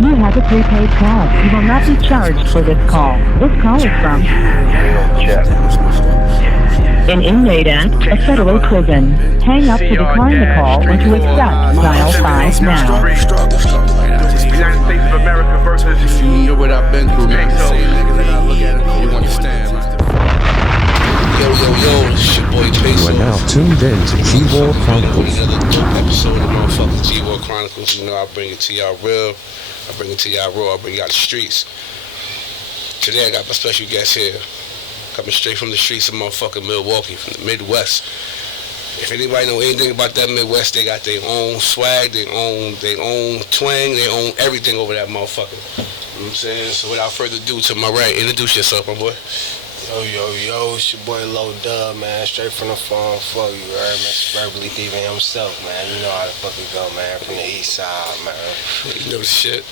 You have a prepaid call. You will not be charged for this call. This call is from an inmate at a federal prison. Hang up to decline the call or to accept. Dial 5 now. United States of America versus You know what I've been through, man. You understand, man. Yo, it's your boy Peso. You are now tuned in to G-War Chronicles. Another dope episode of motherfucking G-War Chronicles. You know, I bring it to y'all real. I bring it to y'all raw. I bring y'all the streets. Today I got my special guest here. Coming straight from the streets of motherfucking Milwaukee, from the Midwest. If anybody know anything about that Midwest, they got their own swag, their own twang, they own everything over that motherfucker. You know what I'm saying? So without further ado, to my right, introduce yourself, my boy. Yo, it's your boy Low Dub, man, straight from the phone for you, right, Mr. Verbally Thieving himself, man. You know how the fuck it go, man, from the east side, man. You know the shit.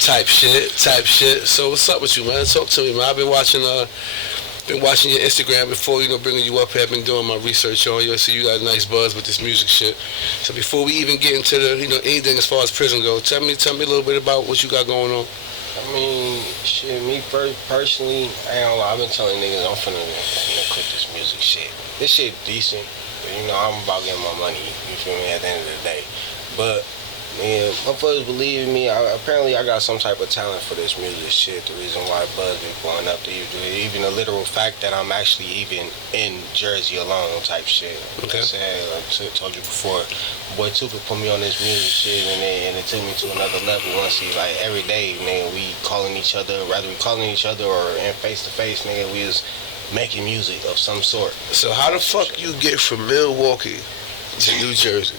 Type shit. So what's up with you, man? Talk to me, man. I've been watching your Instagram before, you know, bringing you up here. I've been doing my research on you. I see you got a nice buzz with this music shit. So before we even get into the, you know, anything as far as prison goes, tell me a little bit about what you got going on. I mean, shit, me personally, I ain't gonna lie, I've been telling niggas I'm finna quit this music shit. This shit decent, but, you know, I'm about getting my money, you feel me, at the end of the day. But, man, motherfuckers believe in me. Apparently I got some type of talent for this music shit. The reason why buzz been going up to even the literal fact that I'm actually even in Jersey alone type shit. Okay. Like I said, like I told you before, boy Tuka put me on this music shit and it took me to another level. Once like every day, nigga, we calling each other, whether we calling each other or in face to face, nigga, we was making music of some sort. So how the fuck you get from Milwaukee to New Jersey?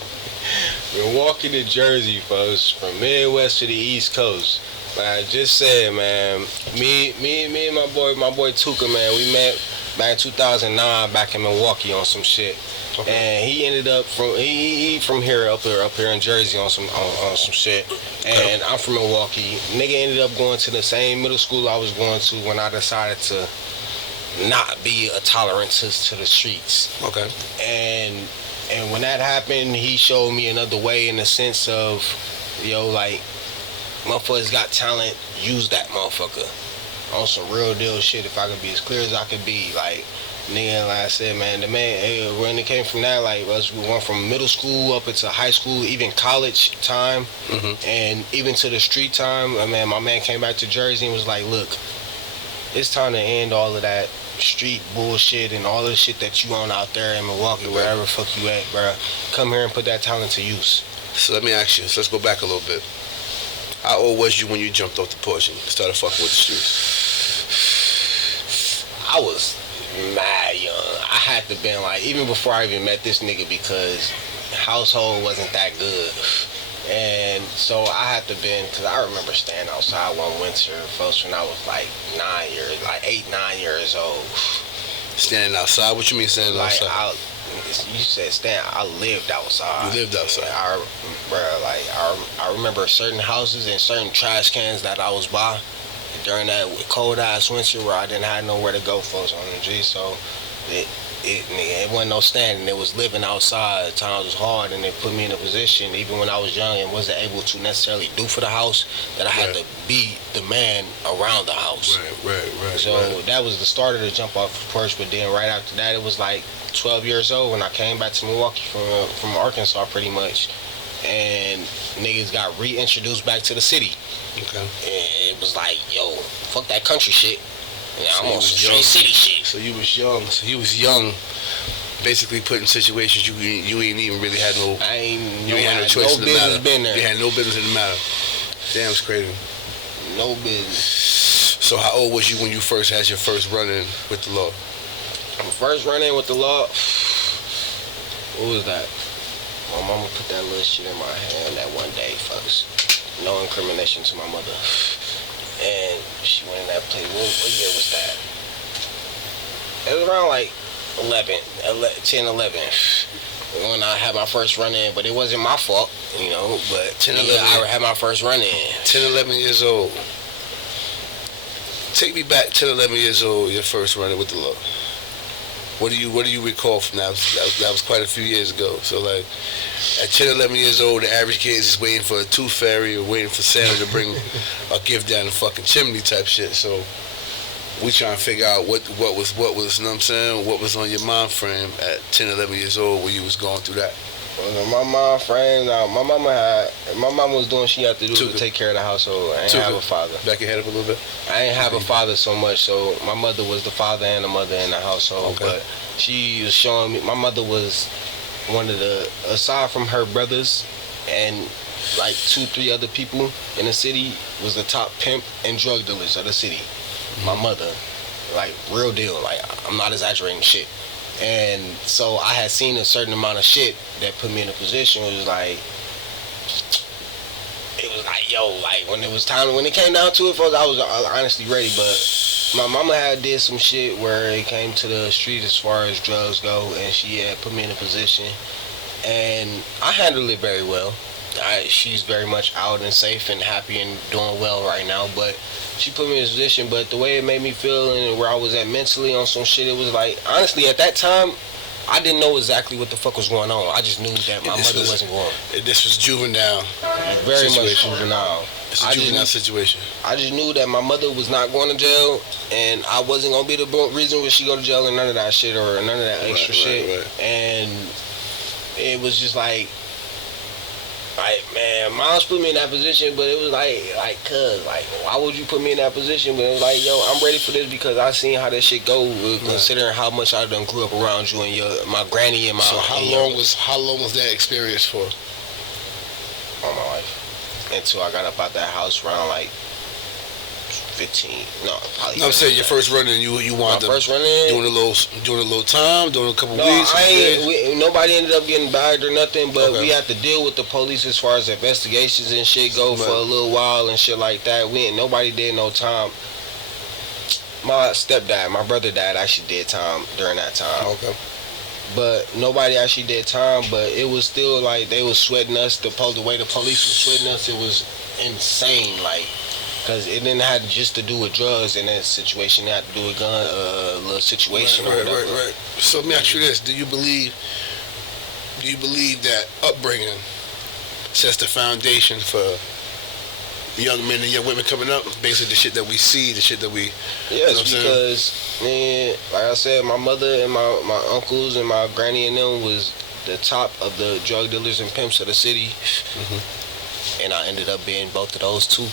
Milwaukee to Jersey, folks, from Midwest to the East Coast. Like I just said, man, me and my boy Tuka, man, we met back in 2009 back in Milwaukee on some shit. Okay. And he ended up he from here up here in Jersey on some shit. And I'm from Milwaukee. Nigga ended up going to the same middle school I was going to when I decided to not be a tolerant to the streets. Okay. And when that happened, he showed me another way in the sense of, yo, like, motherfuckers got talent, use that motherfucker. On some real deal shit, if I could be as clear as I could be. Like, nigga, like I said, man, the man, when it came from that, like, we went from middle school up into high school, even college time, and even to the street time. I mean, my man came back to Jersey and was like, look, it's time to end all of that street bullshit and all the shit that you on out there in Milwaukee, wherever the fuck you at, bro. Come here and put that talent to use. So let me ask you, so let's go back a little bit. How old was you when you jumped off the porch and started fucking with the streets? I was mad young. I had to been like, even before I even met this nigga, because household wasn't that good. And so I had to been, because I remember standing outside one winter, folks, when I was like 8, 9 years old. Standing outside? What you mean standing outside? You said stand. I lived outside. You lived outside? I remember certain houses and certain trash cans that I was by during that cold ass winter where I didn't have nowhere to go, folks, on the G. So it wasn't no standing. It was living outside. Times was hard, and it put me in a position, even when I was young and wasn't able to necessarily do for the house, that I had to be the man around the house. Right. So that was the start of the jump off the porch. But then right after that, it was like 12 years old when I came back to Milwaukee from Arkansas, pretty much, and niggas got reintroduced back to the city. Okay. And it was like, yo, fuck that country shit. Yeah, so I'm on some straight city shit. So you was young, basically put in situations you ain't even really had no. You ain't had no choice in the matter. You had no business in the matter. Damn, it's crazy. No business. So how old was you when you first had your first run-in with the law? First run-in with the law. What was that? My mama put that little shit in my hand that one day, folks. No incrimination to my mother. And she went in that place. What year was that? It was around like 10, 11. When I had my first run-in, but it wasn't my fault, you know, but 10, 11, I had my first run-in. 10, 11 years old. Take me back, 10, 11 years old, your first run-in with the law. What do you recall from that? That was quite a few years ago. So like, at 10, 11 years old, the average kid is just waiting for a tooth fairy or waiting for Santa to bring a gift down the fucking chimney type shit. So we trying to figure out what was, you know what I'm saying, what was on your mind frame at 10, 11 years old when you was going through that. My mind frame, my mama was doing what she had to do to take care of the household. I didn't have a father. Back your head up a little bit. I didn't have a father so much, so my mother was the father and the mother in the household. Okay. But she was showing me, my mother was one of the, aside from her brothers and like 2-3 other people in the city, was the top pimp and drug dealers of the city. My mother, like real deal, like I'm not exaggerating shit. And so I had seen a certain amount of shit that put me in a position where it was like, yo, like when it came down to it, folks, I was honestly ready. But my mama had did some shit where it came to the street as far as drugs go, and she had put me in a position, and I handled it very well. She's very much out and safe and happy and doing well right now, but she put me in a position. But the way it made me feel and where I was at mentally on some shit, it was like, honestly, at that time, I didn't know exactly what the fuck was going on. I just knew that my mother wasn't going. This was juvenile. Very much juvenile. It's a juvenile situation. I just knew that my mother was not going to jail, and I wasn't going to be the reason why she go to jail and none of that shit or none of that extra shit. Right. And it was just like, man, moms put me in that position, but it was like, cuz, like, why would you put me in that position? But it was like, yo, I'm ready for this because I seen how that shit go, considering how much I done grew up around you and my granny and my. So how long was that experience for? All my life, until I got up out that house around like 15. No, probably. No, I'm saying your first run-in, you wanted to first run-in, doing a little time, doing a couple weeks. Nobody ended up getting bagged or nothing, but we had to deal with the police as far as investigations and shit go for a little while and shit like that. Nobody did no time. My stepdad, my brother dad actually did time during that time. Okay. But nobody actually did time, but it was still like they was sweating us. The way the police was sweating us, it was insane, like. Because it didn't have just to do with drugs in that situation. It had to do with gun, little situation or whatever. Right. So let me ask you this: Do you believe that upbringing sets the foundation for young men and young women coming up? Basically, the shit that we see, the shit that we. Yes, because man, like I said, my mother and my uncles and my granny and them was the top of the drug dealers and pimps of the city, and I ended up being both of those too.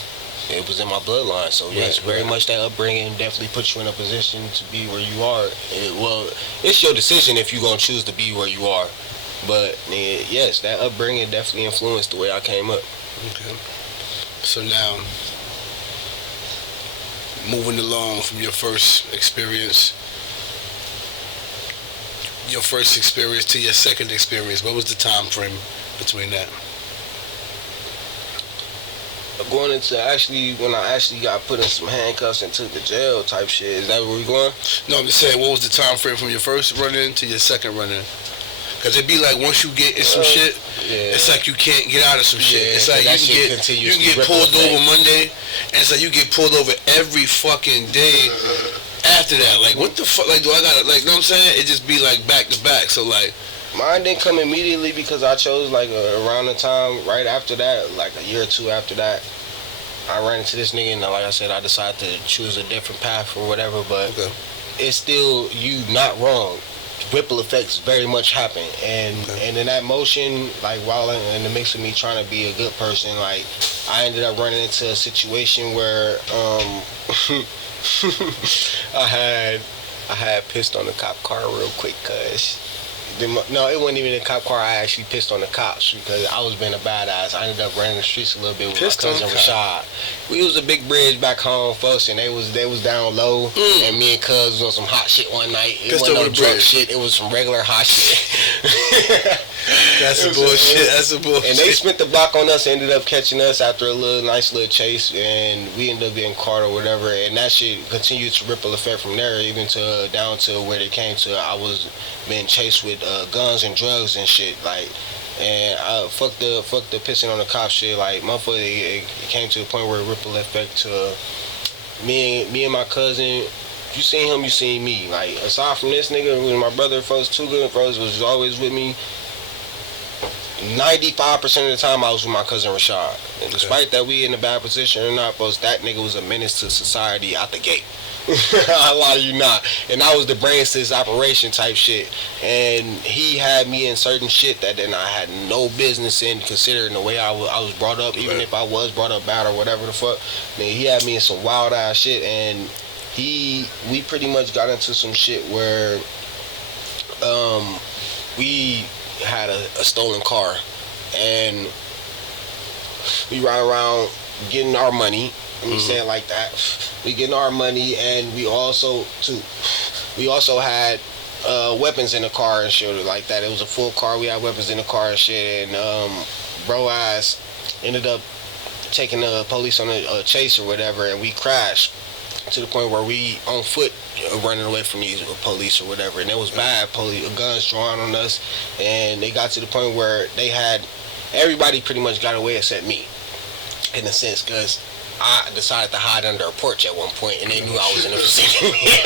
It was in my bloodline, so yes, very much that upbringing definitely puts you in a position to be where you are. It's your decision if you're going to choose to be where you are. But yes, that upbringing definitely influenced the way I came up. Okay. So now, moving along from your first experience to your second experience, what was the time frame between that? Going into when I actually got put in some handcuffs and took to jail type shit. Is that where we going? No, I'm just saying, what was the time frame from your first run-in to your second run-in? Because it'd be like once you get in some shit, it's like you can't get out of some shit. It's like you can get pulled over Monday, and it's like you get pulled over every fucking day after that. Like, what the fuck? Like, do I gotta, like, you know what I'm saying? It just be like back to back. So, like, mine didn't come immediately because I chose like around the time right after that, like a year or two after that, I ran into this nigga and like I said, I decided to choose a different path or whatever, but it's still, you not wrong. Ripple effects very much happen, and in that motion, like while in the mix of me trying to be a good person, like I ended up running into a situation where I had pissed on the cop car real quick, cause no, it wasn't even a cop car. I actually pissed on the cops because I was being a badass. I ended up running the streets a little bit with my cousin Rashad. We was a big bridge back home, folks, and they was down low, and me and cuz was on some hot shit one night. It wasn't no drunk shit. It was some regular hot shit. That's some bullshit. That's some bullshit. And they spent the block on us, ended up catching us after a nice little chase, and we ended up getting caught or whatever. And that shit continued to ripple effect from there, even to down to where they came to. I was being chased with guns and drugs and shit, like, and fuck the pissing on the cop shit, like, motherfucker, it came to a point where it ripple effect to me and my cousin you seen him, you seen me. Like, aside from this nigga, who was my brother, folks, two good folks, was always with me. 95% of the time I was with my cousin Rashad. And despite that we in a bad position or not, folks, that nigga was a menace to society out the gate. I lie to you not. And I was the brains to this operation type shit. And he had me in certain shit that then I had no business in, considering the way I was brought up, even if I was brought up bad or whatever the fuck. Man, he had me in some wild ass shit, and we pretty much got into some shit where we had a stolen car, and we ride around getting our money. Let me say it like that. We getting our money, and we also had weapons in the car and shit like that. It was a full car. We had weapons in the car and shit, and bro ass ended up taking the police on a chase or whatever, and we crashed to the point where we on foot running away from these police or whatever, and it was bad. Police guns drawn on us, and they got to the point where they had everybody pretty much got away except me, in a sense, because I decided to hide under a porch at one point, and they knew I was in the vicinity.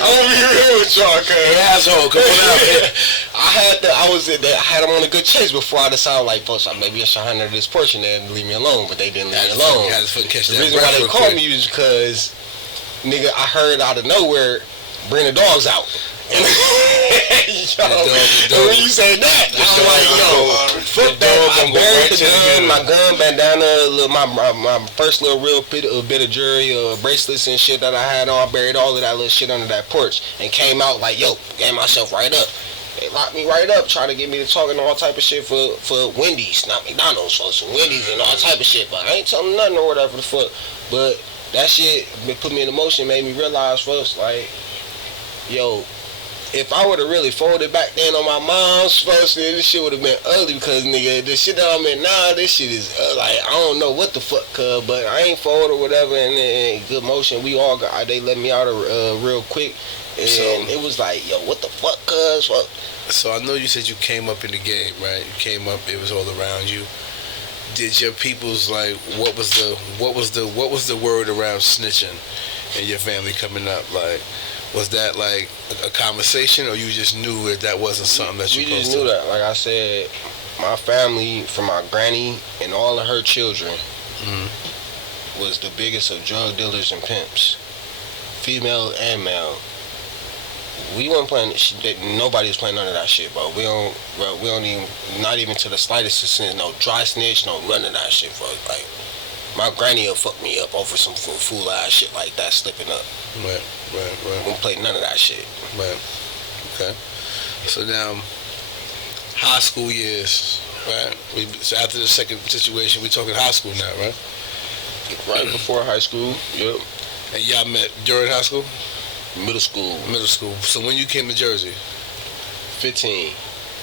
I'm gonna be real with y'all, cuz. Asshole, come on out here. I had them on a good chase before I decided, like, folks, maybe I should hide under this porch and then leave me alone, but they didn't leave me alone. The reason why they called me was because, nigga, I heard out of nowhere, bring the dogs out. Yo, when you say that, I'm like, yo, fuck that. I buried the gun, my gun, bandana, my first little real bit of jewelry, bracelets and shit that I had on. I buried all of that little shit under that porch and came out like, yo, gave myself right up. They locked me right up, trying to get me to talking all type of shit for Wendy's, not McDonald's, for some Wendy's and all type of shit. But I ain't telling them nothing or whatever the fuck. But that shit put me in emotion, made me realize, folks, like, yo, if I would have really folded back then on my mom's first, this shit would have been ugly, because, nigga, the shit that I'm in now, this shit is, like, I don't know what the fuck, but I ain't fold or whatever, and good motion, we all got, they let me out real quick, and so, it was like, yo, what the fuck, cuz, fuck. So I know you said you came up in the game, right? You came up, it was all around you. Did your people's, like, what was the word around snitching and your family coming up, like? Was that like a conversation, or you just knew that wasn't something that you just knew that? Like I said, my family, from my granny and all of her children, was the biggest of drug dealers and pimps, female and male. We weren't playing shit. Nobody was playing none of that shit, bro. We don't even, not even to the slightest extent, no dry snitch, no none of that shit, bro. Like, my granny will fuck me up over some fool ass shit like that, slipping up. Right. We don't play none of that shit. Right. Okay. So now, high school years, right? So after the second situation, we talking high school now, right? Right before high school, yep. And y'all met during high school? Middle school. So when you came to Jersey? 15.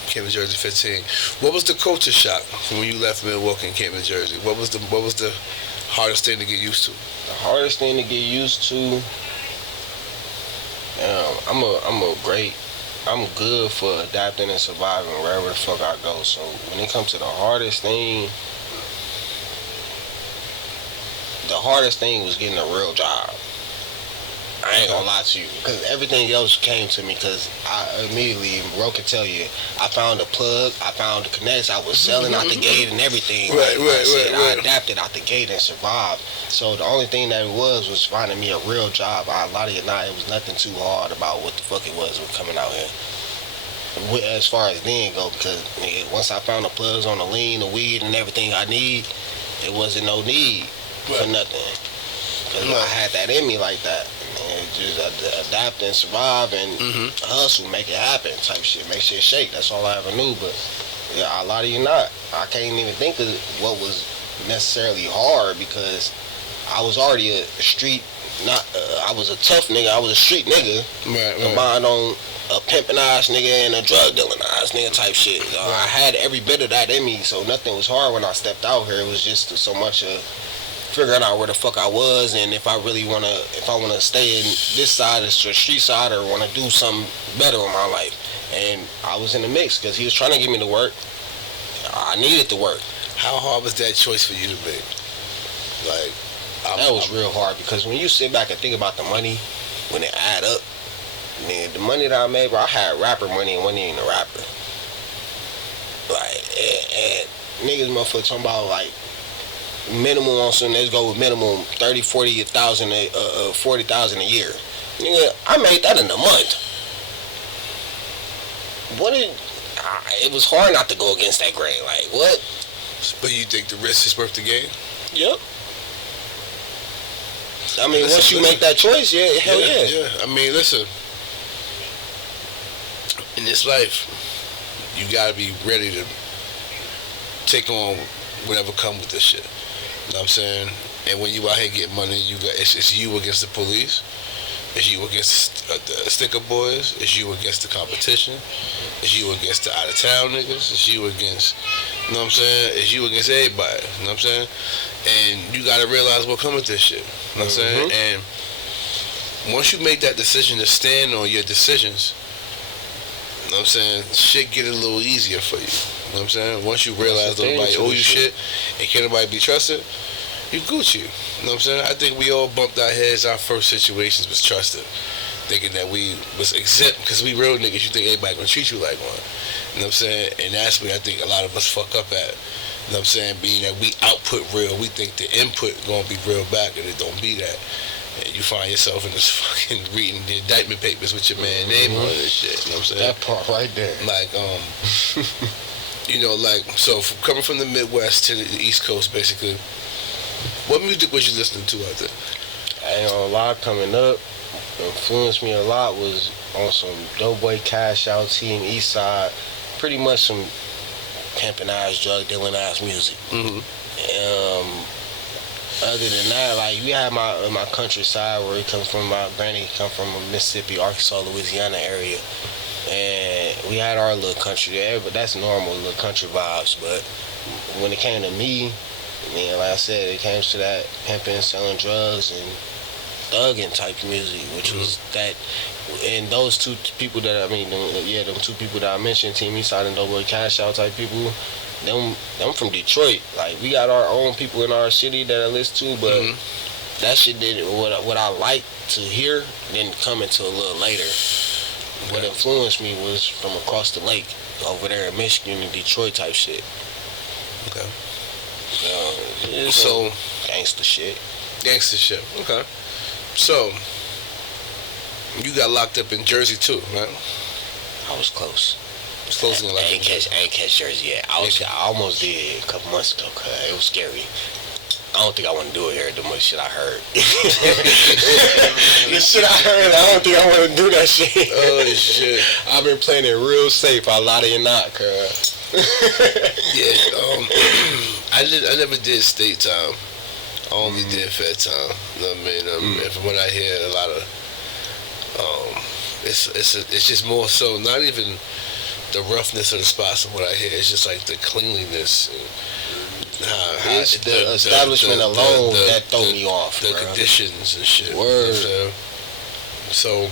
Came to Jersey 15. What was the culture shock when you left Milwaukee and came to Jersey? What was the hardest thing to get used to? The hardest thing to get used to, I'm good for adapting and surviving wherever the fuck I go. So when it comes to the hardest thing was getting a real job. I ain't gonna lie to you, because everything else came to me, because I immediately, bro can tell you, I found a plug, I found the connects, I was selling out the gate and everything. I adapted out the gate and survived. So the only thing that it was finding me a real job. I lie to you not, it was nothing too hard about what the fuck it was coming out here. As far as then go, because nigga, once I found the plugs on the lean, the weed, and everything I need, it wasn't no need for nothing. Because I had that in me like that. And just adapt and survive and hustle, make it happen type shit, make shit shake. That's all I ever knew. But yeah, I lie to you not, I can't even think of what was necessarily hard, because I was already a street, I was a tough nigga, I was a street nigga, combined on a pimping ass nigga and a drug dealing ass nigga type shit. I had every bit of that in me, so nothing was hard when I stepped out here. It was just so much of figuring out where the fuck I was, and if I wanna stay in this side, it's the street side, or wanna do something better in my life. And I was in the mix, because he was trying to get me to work. I needed to work. How hard was that choice for you to make? Like, That was real hard because when you sit back and think about the money, when it add up, man, the money that I made, bro, I had rapper money and wasn't even a rapper. Like, and niggas motherfuckers talking about like minimum on some, let's go with minimum 30, 40,000, 40,000 a year. Nigga, I made that in a month. It was hard not to go against that grain. Like, what? But you think the risk is worth the gain? Yep. I mean, once you make that choice, hell yeah. Yeah, I mean, listen. In this life, you gotta be ready to take on whatever come with this shit. You know what I'm saying? And when you out here getting money, it's you against the police. It's you against the sticker boys. It's you against the competition. It's you against the out of town niggas. It's you against, you know what I'm saying? It's you against everybody. You know what I'm saying? And you gotta realize what comes with this shit. You know what I'm saying? And once you make that decision to stand on your decisions, you know what I'm saying, shit get a little easier for you. You know what I'm saying? Once you realize nobody owe you shit and can't nobody be trusted, you Gucci. You know what I'm saying? I think we all bumped our heads. Our first situations was trusted, thinking that we was exempt because we real niggas. You think everybody gonna treat you like one. You know what I'm saying? And that's where I think a lot of us fuck up at. You know what I'm saying? Being that we output real, we think the input gonna be real back, and it don't be that. And you find yourself in this fucking reading the indictment papers with your man name on it and shit. You know what I'm saying? That part right there. Like, you know, like, so coming from the Midwest to the East Coast, basically, what music was you listening to out there? I ain't gonna lie, coming up, influenced me a lot was on some Doughboy Cash Out, Team East Side, pretty much some pimping ass, drug dealing ass music. Other than that, like, we had my countryside where it comes from. My granny come from Mississippi, Arkansas, Louisiana area, and we had our little country there, but that's normal little country vibes. But when it came to me, man, like I said, it came to that pimping, selling drugs, and thugging type music, which was that. And those two people that them two people that I mentioned, Team Eastside and Doughboy Cash Out type people, them from Detroit. Like, we got our own people in our city that I listen to, but that shit did what I like to hear didn't come until a little later. Okay. What influenced me was from across the lake over there in Michigan and Detroit type shit. Okay. So gangster shit. Gangster shit. Okay. So you got locked up in Jersey too, right? I was close. It's closing a lot. I ain't catch Jersey yet. I almost did a couple months ago. Cause it was scary. I don't think I want to do it here. The much shit I heard. The shit I heard, I don't think I want to do that shit. Oh shit! I've been playing it real safe. I lie to you not, cuz. Yeah. I never did state time. I only did fed time. You know what I mean? And from what I hear, a lot of it's just more so not even the roughness of the spots of what I hear. It's just like the cleanliness. And it's the establishment alone that throw me off. The bro. conditions and shit. Word. So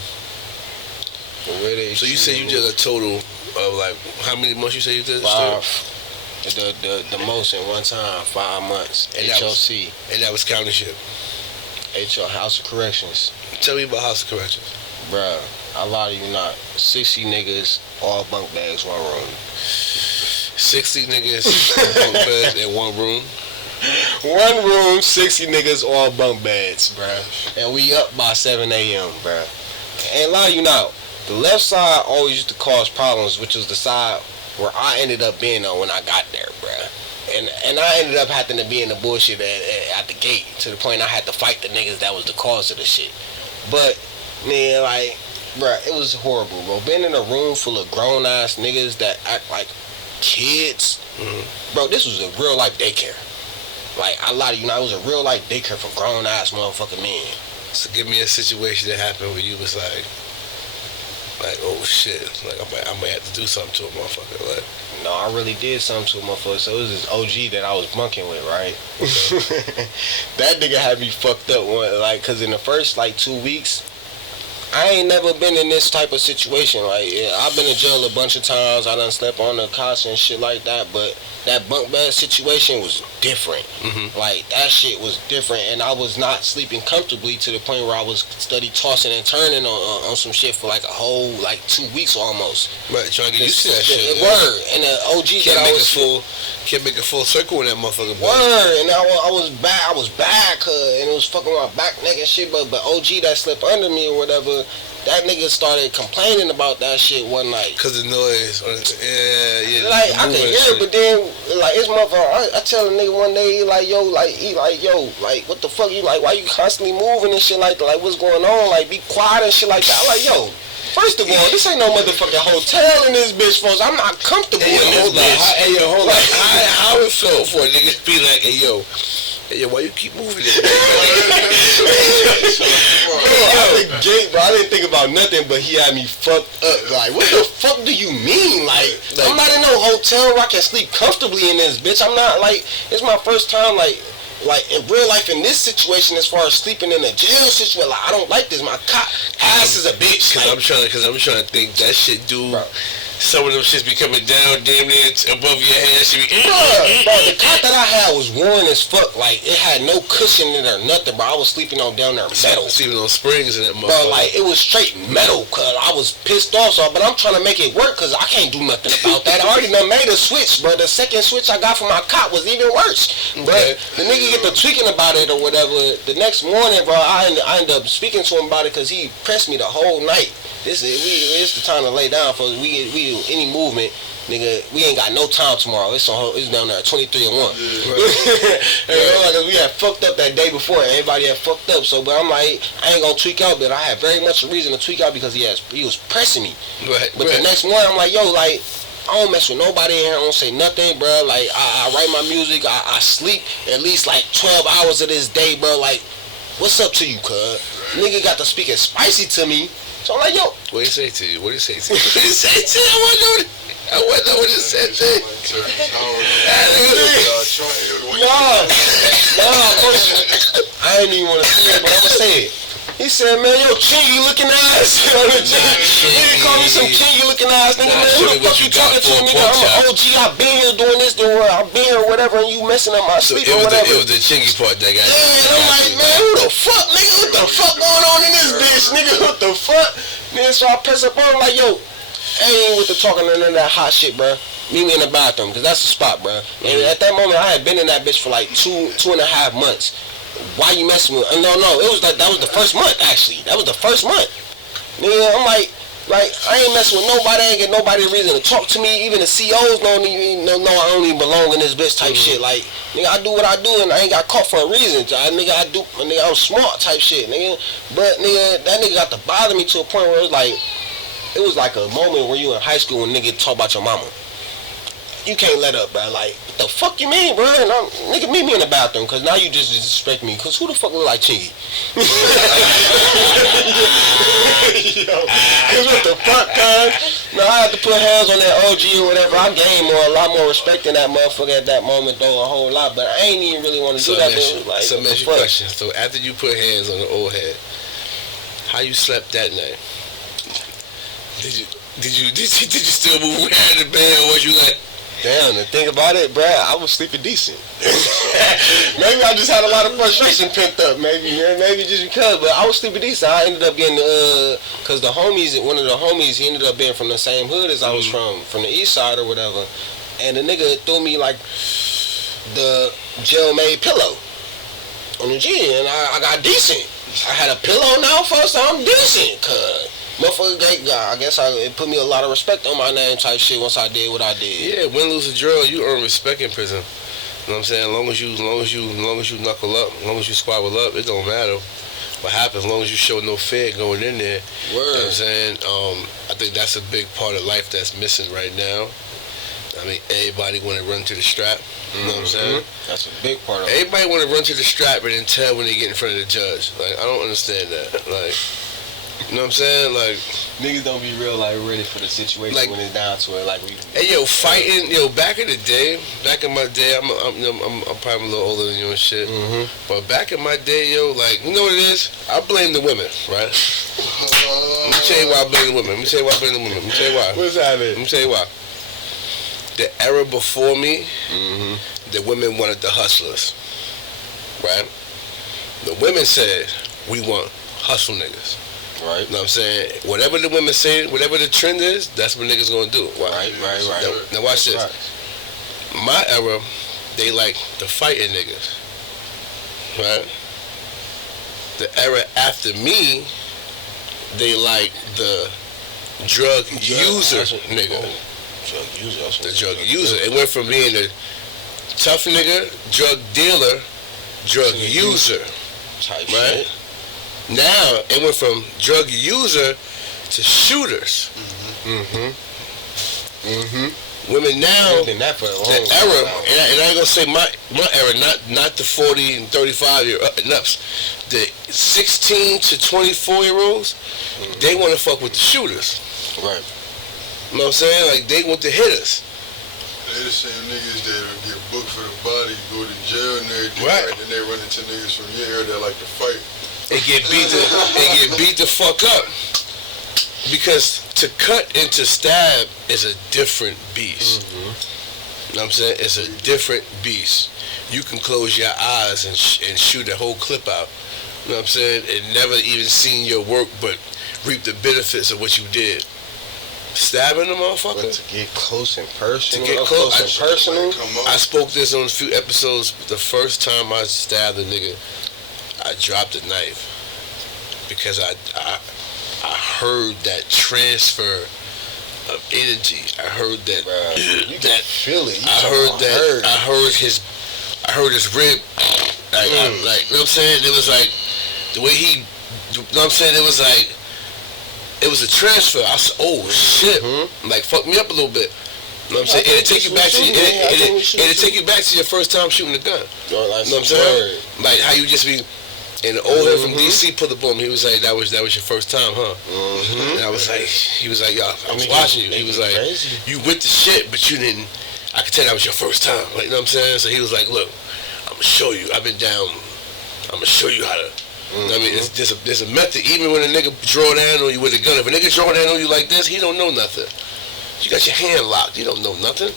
you say you did a total of like how many months you say you did? 5. The most in one time, 5 months. And HOC. And that was county shit. House of Corrections. Tell me about House of Corrections. Bruh, I lie to you not. 60 niggas, all bunk bags, one room. 60 niggas, bunk beds in one room. One room, 60 niggas, all bunk beds, bruh. And we up by 7 a.m., bruh. And lie to you not, the left side always used to cause problems, which was the side where I ended up being on when I got there, bruh. And I ended up having to be in the bullshit at the gate, to the point I had to fight the niggas that was the cause of the shit. But, man, like, bruh, it was horrible, bro. Being in a room full of grown-ass niggas that act like kids, bro, this was a real-life daycare. Like, I lie to you, it was a real-life daycare for grown-ass motherfucking men. So give me a situation that happened where you was like, oh shit, like I might have to do something to a motherfucker. Like, no, I really did something to a motherfucker. So it was this OG that I was bunking with, right? Okay. That nigga had me fucked up, cause in the first 2 weeks, I ain't never been in this type of situation. Like, yeah, I've been in jail a bunch of times. I done slept on the couch and shit like that. But that bunk bed situation was different. Like, that shit was different, and I was not sleeping comfortably to the point where I was steady tossing and turning on some shit for like a whole, like 2 weeks almost. Right, trying to get used to that shit. Word, and the OG can't make a full circle in that motherfucker. Word, and I was bad, and it was fucking my back, neck, and shit. But OG that slept under me or whatever, that nigga started complaining about that shit one night. Cause the noise, yeah. Like, I could hear it, but then like it's motherfucker. I tell a nigga one day, like, yo, like what the fuck? You like, why you constantly moving and shit like that? Like, what's going on? Like, be quiet and shit like that. I'm like, yo. First of all, this ain't no motherfucking hotel in this bitch, folks. I'm not comfortable in this bitch. Hold on. How it felt for a nigga to be like, hey yo, why you keep moving it? I didn't think about nothing, but he had me fucked up. Like, what the fuck do you mean? Like I'm not in no hotel where I can sleep comfortably in this bitch. I'm not, like, it's my first time, like in real life in this situation, as far as sleeping in a jail situation. Like, I don't like this. My ass is a bitch. Cause I'm trying to think that shit, dude. Bro. Some of them shits be coming down damn near above your head. Should be bro, the cot that I had was worn as fuck. Like, it had no cushion in it or nothing, bro. I was sleeping on down there metal. Sleeping on springs in that motherfucker. Bro, like, it was straight metal, cuz I was pissed off. So, but I'm trying to make it work, cause I can't do nothing about that. I already done made a switch, bro. The second switch I got from my cot was even worse. Okay. But the nigga get to tweaking about it or whatever. The next morning, bro, I ended up speaking to him about it, cause he pressed me the whole night. It's the time to lay down, for we any movement, nigga. We ain't got no time tomorrow. It's down there at 23 and 1. Right. We had fucked up that day before. Everybody had fucked up. So, but I'm like, I ain't gonna tweak out, but I had very much a reason to tweak out because he was pressing me. Right. But the next morning, I'm like, yo, like, I don't mess with nobody in here. I don't say nothing, bro. Like, I write my music. I sleep at least like 12 hours of this day, bro. Like, what's up to you, cuz? Nigga got to speaking spicy to me. So I'm like, yo. What did he say to you? I want to know. I want to know what he said to you. I ain't even want to say it, but I'm going to say it. He said, man, yo, chingy looking ass. Nigga call me some chingy looking ass. Nigga, man, who the fuck you talking to, nigga? I'm an OG. I've been here doing this, I've been here, whatever, and you messing up my sleep or whatever. It was the chingy part that got you. Yeah, I'm like, man, who the fuck, nigga? What the fuck going on in this bitch, nigga? What the fuck? Nigga, so I press up on him like, yo, I ain't with the talking none of that hot shit, bro. Meet me in the bathroom, because that's the spot, bro. And at that moment, I had been in that bitch for like two and a half months. Why you messing with? No, it was like that was the first month, actually. That was the first month. Nigga, I'm like I ain't messing with nobody. I ain't get nobody a reason to talk to me. Even the COs know I don't even belong in this bitch type shit. Like, nigga, I do what I do and I ain't got caught for a reason. Nigga, I'm smart type shit, nigga. But nigga, that nigga got to bother me to a point where it was like a moment where you in high school when nigga talk about your mama. You can't let up, bro. Like, what the fuck you mean, bro? And nigga, meet me in the bathroom, cause now you just disrespect me. Cause who the fuck look like Chingy? Cause what the fuck, cuz? Now I have to put hands on that OG or whatever. I gained a lot more respect in that motherfucker at that moment, though, a whole lot. But I ain't even really want to do that. Like, so, let me ask you a question. So after you put hands on the old head, how you slept that night? Did you still move around in the bed, or was you like? Damn, and think about it, bruh, I was sleeping decent. Maybe I just had a lot of frustration pent up, maybe just because, but I was sleeping decent. I ended up getting, cause one of the homies, he ended up being from the same hood as I was from the east side or whatever, and the nigga threw me like the jail-made pillow on the G, and I got decent. I had a pillow now, first, so I'm decent, cuz. Motherfucker, I guess it put me a lot of respect on my name type shit once I did what I did. Yeah, win, lose, or draw, you earn respect in prison. You know what I'm saying? As long as you knuckle up, as long as you squabble up, it don't matter what happens. As long as you show no fear going in there. Word. You know what I'm saying? I think that's a big part of life that's missing right now. I mean, everybody want to run to the strap. You know what I'm saying? That's a big part of it. Everybody want to run to the strap and then tell when they get in front of the judge. Like, I don't understand that. Like, you know what I'm saying? Like, niggas don't be real, like, ready for the situation, like, when it's down to it. Like, hey, yo, fighting, back in my day, I'm probably a little older than you and shit. But back in my day, yo, like, you know what it is? I blame the women, right? Let me tell you why I blame the women. Let me tell you why. What's happening? Let me tell you why. the era before me, the women wanted the hustlers, right? The women said, we want hustle niggas. Right. You know what I'm saying? Whatever the women say, whatever the trend is, that's what niggas gonna do. Right. Now watch this. Right. My era, they like the fighting niggas, right? The era after me, they like the drug user nigga. Drug user. The drug user. It went from being a tough nigga, drug dealer, drug user, Type right? shit. Now it went from drug user to shooters. Women now, Been that for a long the time era, now. and I ain't gonna say my era, not the 40 and 35 year ups. The 16 to 24-year-olds, they want to fuck with the shooters. Right. You know what I'm saying? Like they want the hitters. They the same niggas that get booked for the body, go to jail and everything. Right. Then they run into niggas from your area that like to fight. They get beat the fuck up. Because to cut and to stab is a different beast. You know what I'm saying? It's a different beast. You can close your eyes and shoot a whole clip out. You know what I'm saying? And never even seen your work, but reap the benefits of what you did. Stabbing a motherfucker. But to get close and personal. To get close and personal. I spoke this on a few episodes. The first time I stabbed a nigga, I dropped a knife because I heard that transfer of energy. I heard that. You can feel it. I heard his rib. Like, you know what I'm saying? It was like the way he. You know what I'm saying? It was like. It was a transfer. I said, oh shit. Like, fuck me up a little bit. You know what I'm saying? It'll take you back to it'll take you back to your first time shooting a gun. You know what I'm saying? Like how you just be. And the old head from DC pulled up on me. He was like, "That was your first time, huh?" And I was like, "He was like, yo, I was watching you." He was like, "You with the shit, but you didn't." I could tell that was your first time. Like, you know what I'm saying? So he was like, "Look, I'm gonna show you. I've been down. I'm gonna show you how to." I mean, there's a method. Even when a nigga draw down on you with a gun, if a nigga draw down on you like this, he don't know nothing. You got your hand locked. You don't know nothing.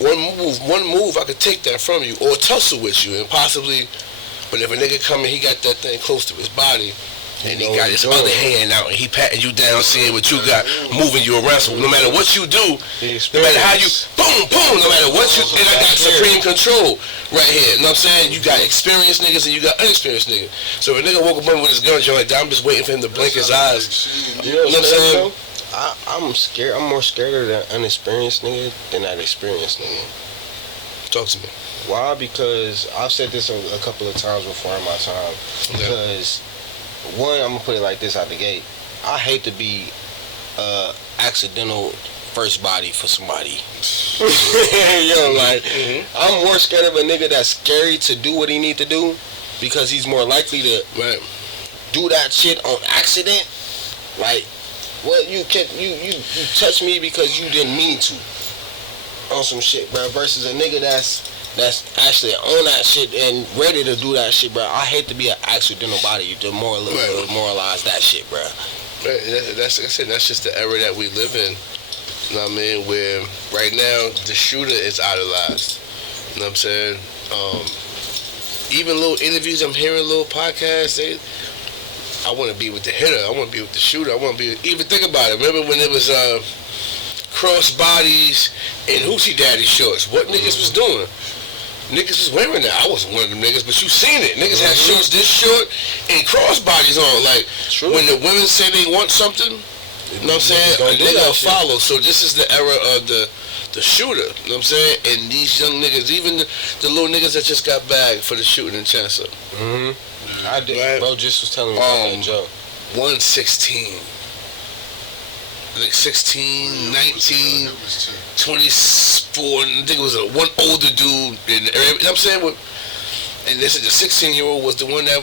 One move, I could take that from you or tussle with you and possibly. But if a nigga come and he got that thing close to his body, and he got his other hand out and he patting you down, seeing what you got, moving you around. So no matter what you do, no matter how you, boom, no matter what you, and I got supreme control right here. You know what I'm saying? You got experienced niggas and you got unexperienced niggas. So if a nigga woke up with his gun, you're like, I'm just waiting for him to blink his eyes. You know what I'm saying? saying? I'm scared. I'm more scared of that unexperienced nigga than that experienced nigga. Talk to me. Why? Because I've said this a couple of times before in my time. Because one, I'm gonna put it like this out the gate. I hate to be accidental first body for somebody. I'm more scared of a nigga that's scary to do what he need to do because he's more likely to do that shit on accident. Like, well, you touch me because you didn't mean to on some shit, bro. Versus a nigga that's actually on that shit and ready to do that shit, bro. I hate to be an accidental body to moralize that shit, bro. That's like I said, that's just the era that we live in. You know what I mean? Where right now the shooter is idolized. You know what I'm saying? Even little interviews I'm hearing, little podcasts, I want to be with the hitter. I want to be with the shooter. I want to be. Even think about it. Remember when it was cross bodies and hoochie daddy shorts? What niggas was doing? Niggas was wearing that. I wasn't one of them niggas, but you seen it. Niggas had shorts this short and cross bodies on. Like, when the women say they want something, you know what I'm saying? A nigga will follow. So this is the era of the shooter. You know what I'm saying? And these young niggas, even the little niggas that just got bagged for the shooting in Chancellor. I did. Right? Bro just was telling me about that joke. 116. Like 16, 19, 24, and I think it was one older dude. And, you know what I'm saying? And this is the 16-year-old was the one that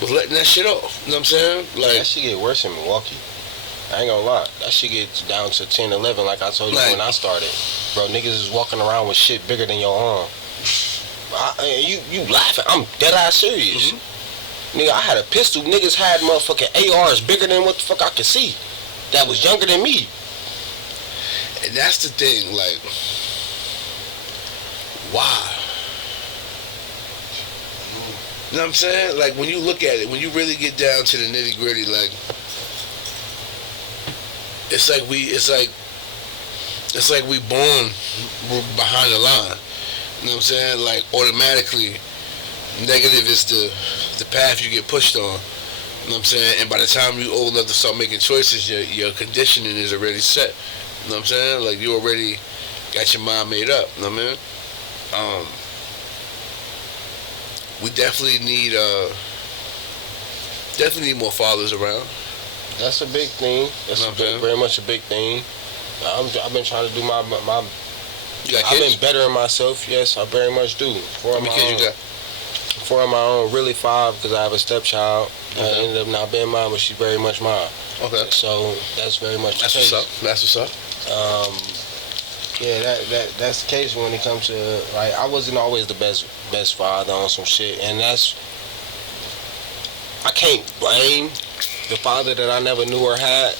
was letting that shit off. You know what I'm saying? Like, that shit get worse in Milwaukee. I ain't gonna lie. That shit gets down to 10, 11 like I told you when I started. Bro, niggas is walking around with shit bigger than your arm. You laughing. I'm dead ass serious. Nigga, I had a pistol. Niggas had motherfucking ARs bigger than what the fuck I could see. That was younger than me. And that's the thing, like, Why? You know what I'm saying? Like, when you look at it, when you really get down to the nitty gritty, like, it's like we born behind the line. You know what I'm saying? Like, automatically, negative is the path you get pushed on. You know what I'm saying? And by the time you old enough to start making choices, your conditioning is already set. You know what I'm saying? Like, you already got your mind made up. You know what I mean? We definitely need more fathers around. That's a big thing. That's very much a big thing. I've been trying to do my You got kids? I've been bettering myself. Yes, I very much do. How many kids you got? 4 of my own, really 5, because I have a stepchild. That ended up not being mine, but she's very much mine. Okay. So that's very much the case. That's what's up. Yeah, that's the case when it comes to, like, I wasn't always the best father on some shit, and I can't blame the father that I never knew or had.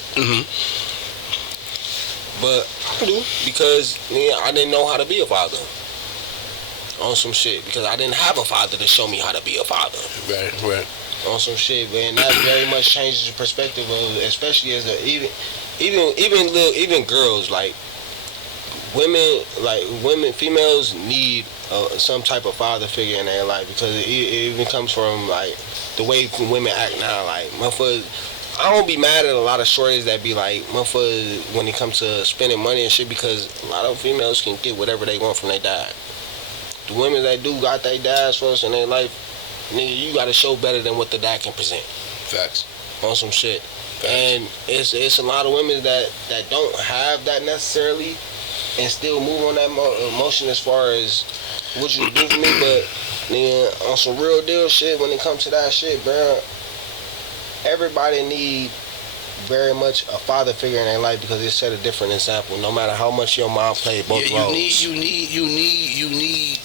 But I do, because I didn't know how to be a father on some shit, because I didn't have a father to show me how to be a father. Right. On some shit, and that very much changes the perspective of, especially as even girls, like females need some type of father figure in their life, because it even comes from, like, the way women act now. Like, motherfuckers, I don't be mad at a lot of shorties that be like, motherfuckers, when it comes to spending money and shit, because a lot of females can get whatever they want from their dad. The women that do got their dads first in their life, nigga, you gotta show better than what the dad can present. Facts. On some shit. Facts. And it's a lot of women that don't have that necessarily, and still move on that emotion as far as what you do for me. But nigga, on some real deal shit, when it comes to that shit, bro, everybody need very much a father figure in their life, because it set a different example. No matter how much your mom played both roles. You need.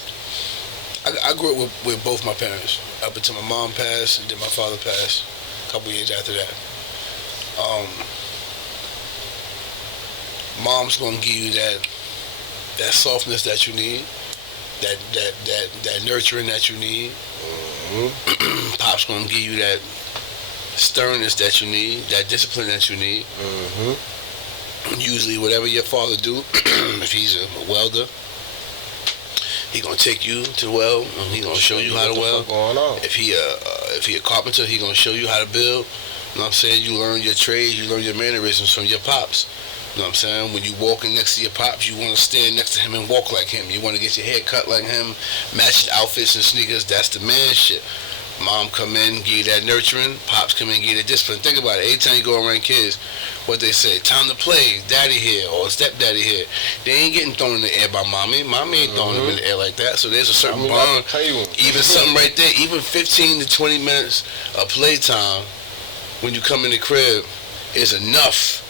I grew up with both my parents up until my mom passed, and then my father passed a couple years after that. Mom's gonna give you that softness that you need, that nurturing that you need. Pop's gonna give you that sternness that you need, that discipline that you need. Usually, whatever your father do, if he's a welder, he gonna take you to weld, and he gonna show you how to weld. If he a carpenter, he gonna show you how to build. You know what I'm saying? You learn your trade, you learn your mannerisms from your pops. You know what I'm saying? When you walking next to your pops, you want to stand next to him and walk like him. You want to get your hair cut like him, match outfits and sneakers. That's the man shit. Mom come in, give you that nurturing. Pops come in, give you the discipline. Think about it. Every time you go around kids, what they say, time to play, daddy here or stepdaddy here. They ain't getting thrown in the air by mommy. Mommy ain't throwing them in the air like that. So there's a certain bond. Even something right there, even 15 to 20 minutes of playtime when you come in the crib is enough.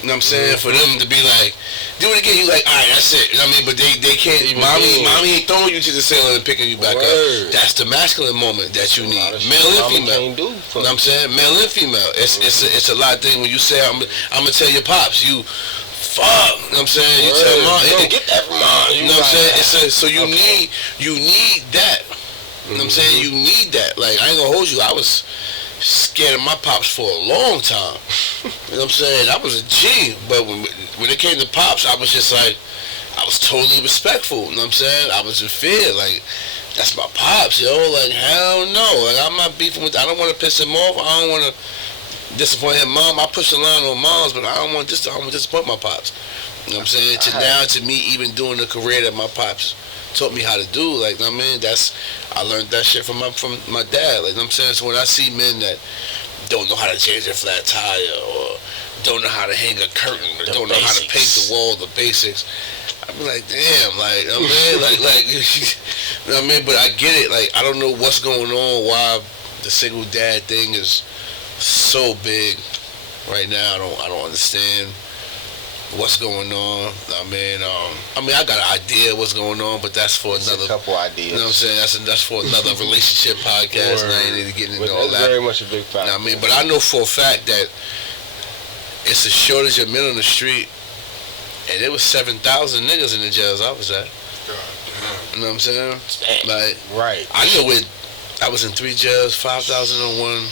You know what I'm saying? For them to be like, do it again. You like, all right, that's it. You know what I mean? But they can't. Mommy ain't throwing you to the ceiling and picking you back up. That's the masculine moment that you need. Male and female. You know what I'm saying? Male and female. It's a lot of things when you say, I'm gonna tell your pops, you fuck. You know what I'm saying? You tell mom, you don't get that from mom. You know what I'm saying? So you need that. You know what I'm saying? You need that. Like, I ain't gonna hold you. I was scared of my pops for a long time. You know what I'm saying? I was a G, but when it came to pops, I was just like, I was totally respectful. You know what I'm saying? I was in fear. Like, that's my pops, yo. Like, hell no. Like, I'm not beefing with. I don't want to piss him off. I don't want to disappoint him. Mom, I push the line on moms, but I don't want to disappoint my pops. You know what I'm saying? To me, even doing the career that my pops taught me how to do, like, you know what I mean? I learned that shit from my dad. Like, you know what I'm saying? So when I see men that don't know how to change a flat tire, or don't know how to hang a curtain, or don't know how to paint the wall, the basics, I be like, damn, like, you know what I mean? like, you know what I mean? But I get it. Like, I don't know what's going on, why the single dad thing is so big right now. I don't understand what's going on. I got an idea what's going on, but that's for another. A couple ideas. You know what I'm saying? That's for another relationship podcast, and I ain't need to get into all that. That's very much a big factor. You know what I mean? But I know for a fact that it's a shortage of men on the street, and there was 7,000 niggas in the jails I was at. You know what I'm saying? Like, right. I know it. I was in 3 jails, 5,000 on one,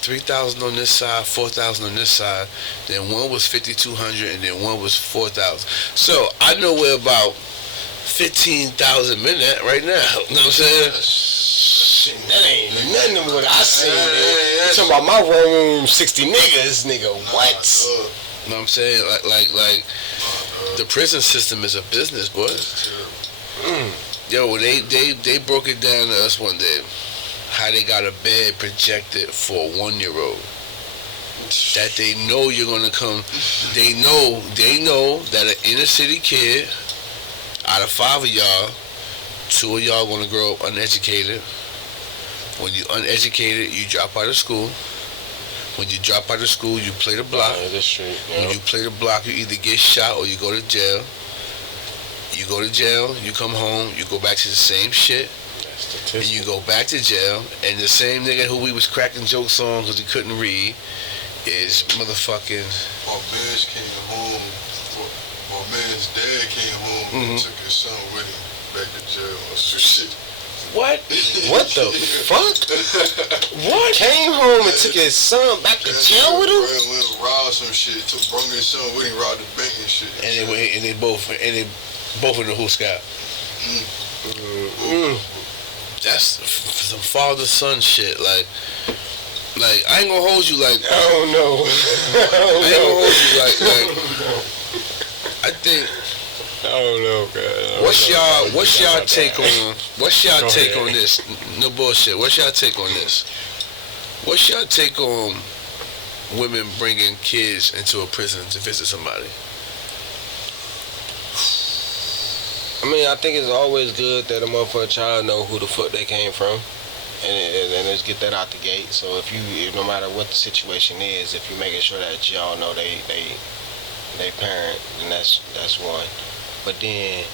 3,000 on this side, 4,000 on this side. Then one was 5,200, and then one was 4,000. So I know where about 15,000 men at right now. You know what I'm saying? Shit, that ain't nothing to what I seen. You talking about my room, 60 niggas, nigga? What? You know what I'm saying? Like, the prison system is a business, boy. Yo, they broke it down to us one day. How they got a bed projected for a 1-year-old. That they know you're gonna come. They know that an inner city kid, out of 5 of y'all, 2 of y'all gonna grow up uneducated. When you uneducated, you drop out of school. When you drop out of school, you play the block. When you play the block, you either get shot or you go to jail. You go to jail, you come home, you go back to the same shit. And you go back to jail, and the same nigga who we was cracking jokes on because he couldn't read is motherfucking. My man's came home. My man's dad came home and took his son with him back to jail or some shit. What? What the fuck? What? Came home and took his son back to jail with him? Went and robbed some shit. Brought his son with him, robbed the bank and shit. And they both in the Who Scout. That's some father-son shit. Like I ain't gonna hold you like. I don't know. I ain't gonna hold you like. I think. I don't know, God. What's y'all take on this? No bullshit. What's y'all take on this? What's y'all take on women bringing kids into a prison to visit somebody? I mean, I think it's always good that a motherfucking child know who the fuck they came from, and let's get that out the gate. So if no matter what the situation is, if you're making sure that y'all know they parent, then that's one. But then,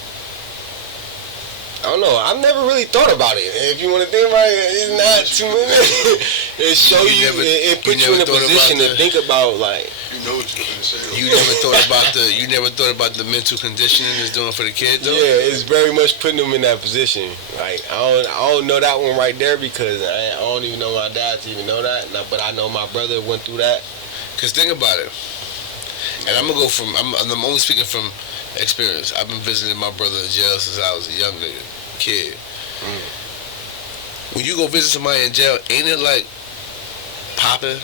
I don't know. I've never really thought about it. If you want to think about it, it's not too many. It puts you in a position to think about, like. You know what you're gonna say. You never thought about the mental conditioning it's doing for the kid, though. Yeah, it's very much putting them in that position. Like I don't know that one right there because I don't even know my dad to even know that. But I know my brother went through that. Cause think about it. And I'm gonna go from. I'm only speaking from experience. I've been visiting my brother in jail since I was a young kid. When you go visit somebody in jail, ain't it like popping?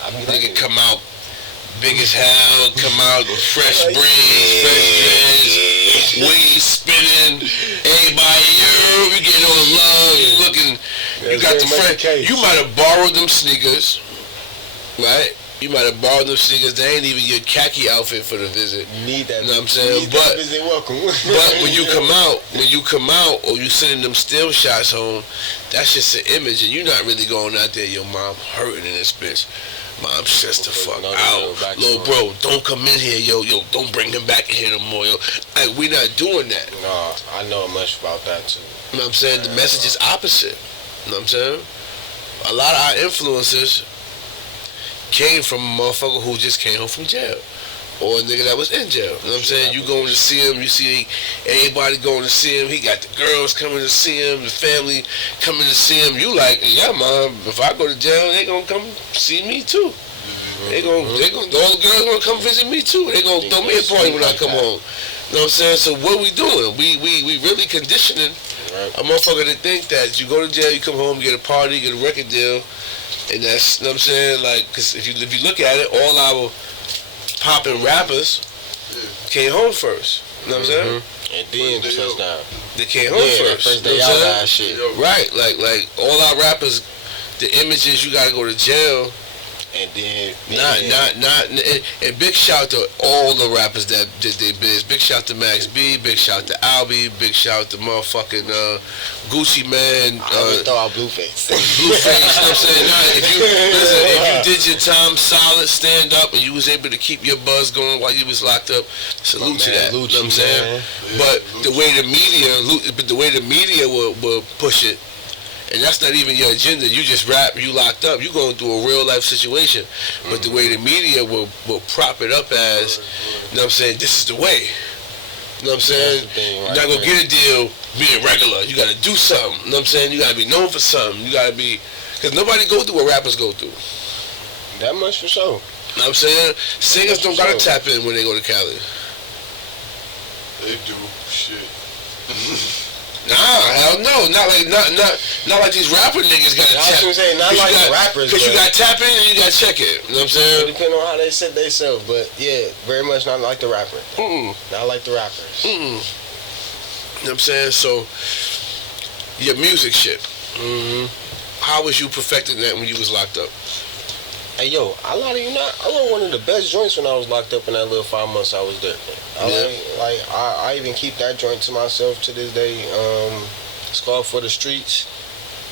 Nigga come out big as hell, come out fresh breeze, fresh dreads, wings spinning, everybody, we getting on love, you looking, you got the friend, you might have borrowed them sneakers, right? You might have borrowed them sneakers. They ain't even your khaki outfit for the visit. You need that. You know what I'm saying? But visit welcome. but when you come out, or you sending them still shots home, that's just an image, and you're not really going out there. Your mom hurting in this bitch. Mom stressed the fuck out. Little bro, don't come in here, yo, don't bring him back in here no more, yo. Like, we not doing that. No, I know much about that too. You know what I'm saying? The message is opposite. You know what I'm saying? A lot of our influencers came from a motherfucker who just came home from jail, or a nigga that was in jail. You know what I'm saying? You going to see him, you see everybody going to see him. He got the girls coming to see him, the family coming to see him. You like, yeah, mom. If I go to jail, they gonna come see me too. They gonna all the girls gonna come visit me too. They gonna throw me a party when I come home. You know what I'm saying? So what we doing? We really conditioning a motherfucker to think that you go to jail, you come home, you get a party, you get a record deal. And that's, you know what I'm saying, like, because if you look at it, all our popping rappers came home first. You know what I'm saying? And then touchdown. They came home first. First day out that shit. Right, like all our rappers, the image is you gotta go to jail. And then Not and big shout to all the rappers that did their biz. Big shout to Max B, big shout to Albie, big shout to motherfucking Gucci Man. I would throw out Blueface. Blueface, you know what I'm saying? If you did your time solid, stand up, and you was able to keep your buzz going while you was locked up, salute to that. Lucci, you know what I'm saying? But the way the media will push it, and that's not even your agenda. You just rap, you locked up, you going through a real life situation. But the way the media will prop it up as, you know what I'm saying, this is the way. You know what I'm saying? You're not gonna get a deal being regular. You gotta do something. You know what I'm saying? You gotta be known for something. You gotta be, because nobody go through what rappers go through. That much for sure. You know what I'm saying? Singers don't gotta tap in when they go to Cali. They do shit. Nah, hell no. Not like these rapper niggas gotta tap. I was saying, not like rappers. Because you gotta tap in and you gotta check it. You know what I'm saying? It depends on how they set themselves, but yeah, very much not like the rapper. Not like the rappers. You know what I'm saying? So, your music shit. How was you perfecting that when you was locked up? Hey yo, I lie to you not. I wrote one of the best joints when I was locked up in that little 5 months I was there. I even keep that joint to myself to this day. It's called For the Streets,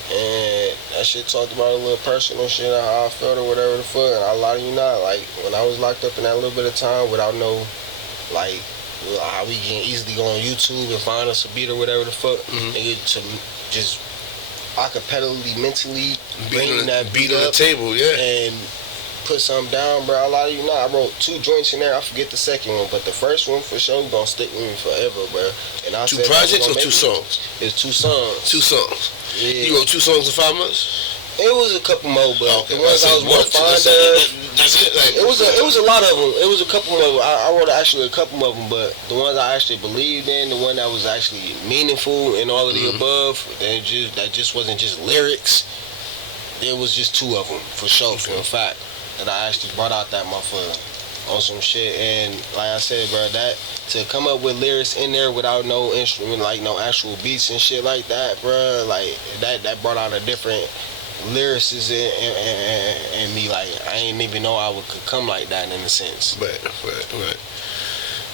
and that shit talked about a little personal shit, how I felt or whatever the fuck. And I lie to you not, like when I was locked up in that little bit of time without no, like how we can easily go on YouTube and find us a beat or whatever the fuck, nigga, to just acapellally, mentally bring that beat on the up table, and put something down, bro. I lie to you not. I wrote 2 joints in there. I forget the second one, but the first one for sure gonna stick with me forever, bro. And I 2 projects or 2 songs? It's 2 songs. 2 songs. Yeah. You wrote 2 songs in 5 months? It was a couple more, but okay. the ones I was more fond of. That's it. Like, it was a lot of them. It was a couple of them. I wrote actually a couple of them, but the ones I actually believed in, the one that was actually meaningful and all of the above, that just wasn't just lyrics. There was just 2 of them for sure, for a fact, that I actually brought out that motherfucker on some shit. And like I said, bro, that to come up with lyrics in there without no instrument, like no actual beats and shit like that, bro, like that brought out a different lyricist and me. Like I ain't even know I could come like that in a sense. Right.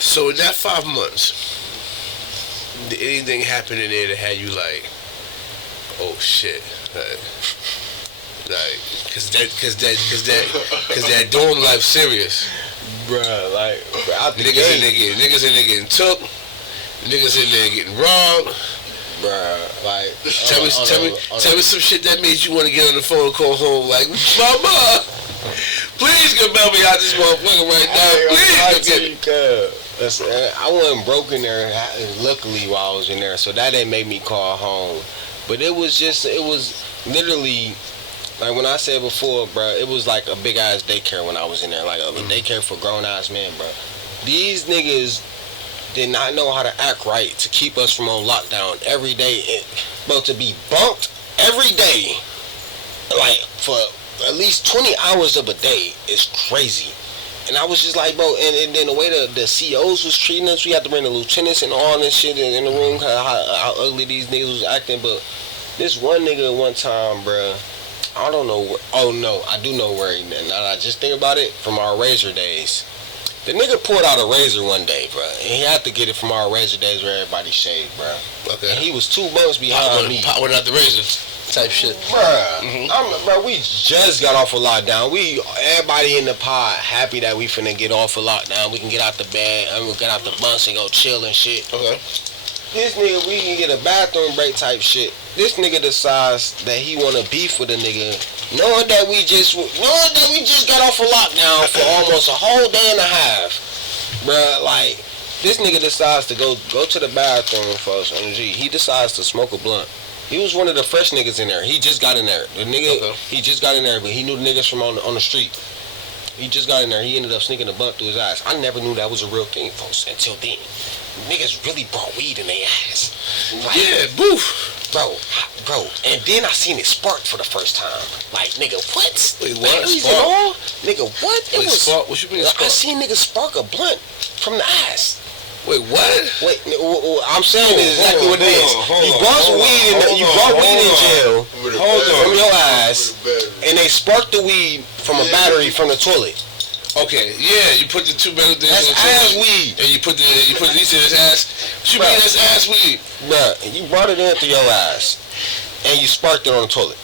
So in that 5 months, did anything happen in there that had you like, oh shit, like, cause that dorm life serious, bruh. Like out the niggas in there getting took, niggas in there getting robbed. Bruh, like tell me some shit that made you want to get on the phone and call home like, mama, please come bail me out this motherfucker right now. Please come get me. I wasn't broke in there, luckily, while I was in there, so that didn't make me call home. But it was literally, like when I said before, bruh, it was like a big ass daycare when I was in there, like a daycare for grown ass men, bruh. These niggas did not know how to act right to keep us from on lockdown every day. Bro, to be bumped every day, like for at least 20 hours of a day is crazy. And I was just like, bro, and then the way the COs was treating us, we had to bring the lieutenants and all this shit in the room, how ugly these niggas was acting. But this one nigga one time, bro, I don't know, oh no, I do know where he, now that I just think about it, from our Razor days. The nigga pulled out a razor one day, bro, and he had to get it from our Razor days where everybody shaved, bro. Okay. And he was 2 months behind me. Pot went out the razor type shit. Bruh, bro, we just got off of lockdown. Everybody in the pod happy that we finna get off of lockdown. We can get out the bed, and we'll get out the bus and go chill and shit. Okay. This nigga, we can get a bathroom break type shit. This nigga decides that he wanna beef with a nigga, knowing that we just got off of lockdown for almost a whole day and a half. Bruh, like, this nigga decides to go to the bathroom first on G. He decides to smoke a blunt. He was one of the fresh niggas in there. He just got in there. The nigga, he just got in there, but he knew the niggas from on the street. He just got in there. He ended up sneaking a blunt through his ass. I never knew that was a real thing, folks, until then. Niggas really brought weed in their ass. Like, yeah, boof. Bro. And then I seen it spark for the first time. Like, nigga, what? Wait, what? Batteries and all? Nigga, what? Wait, spark? What you mean spark? I seen niggas spark a blunt from the ass. Wait, what? Wait, I'm saying this exactly what it is. You brought weed in jail from your ass, and they sparked the weed from a battery from the toilet. Okay, yeah, you put the 2 metal things That's in the ass toilet, weed. and you put these in his ass. What you mean that's ass weed? Bruh, you brought it in through your ass, and you sparked it on the toilet.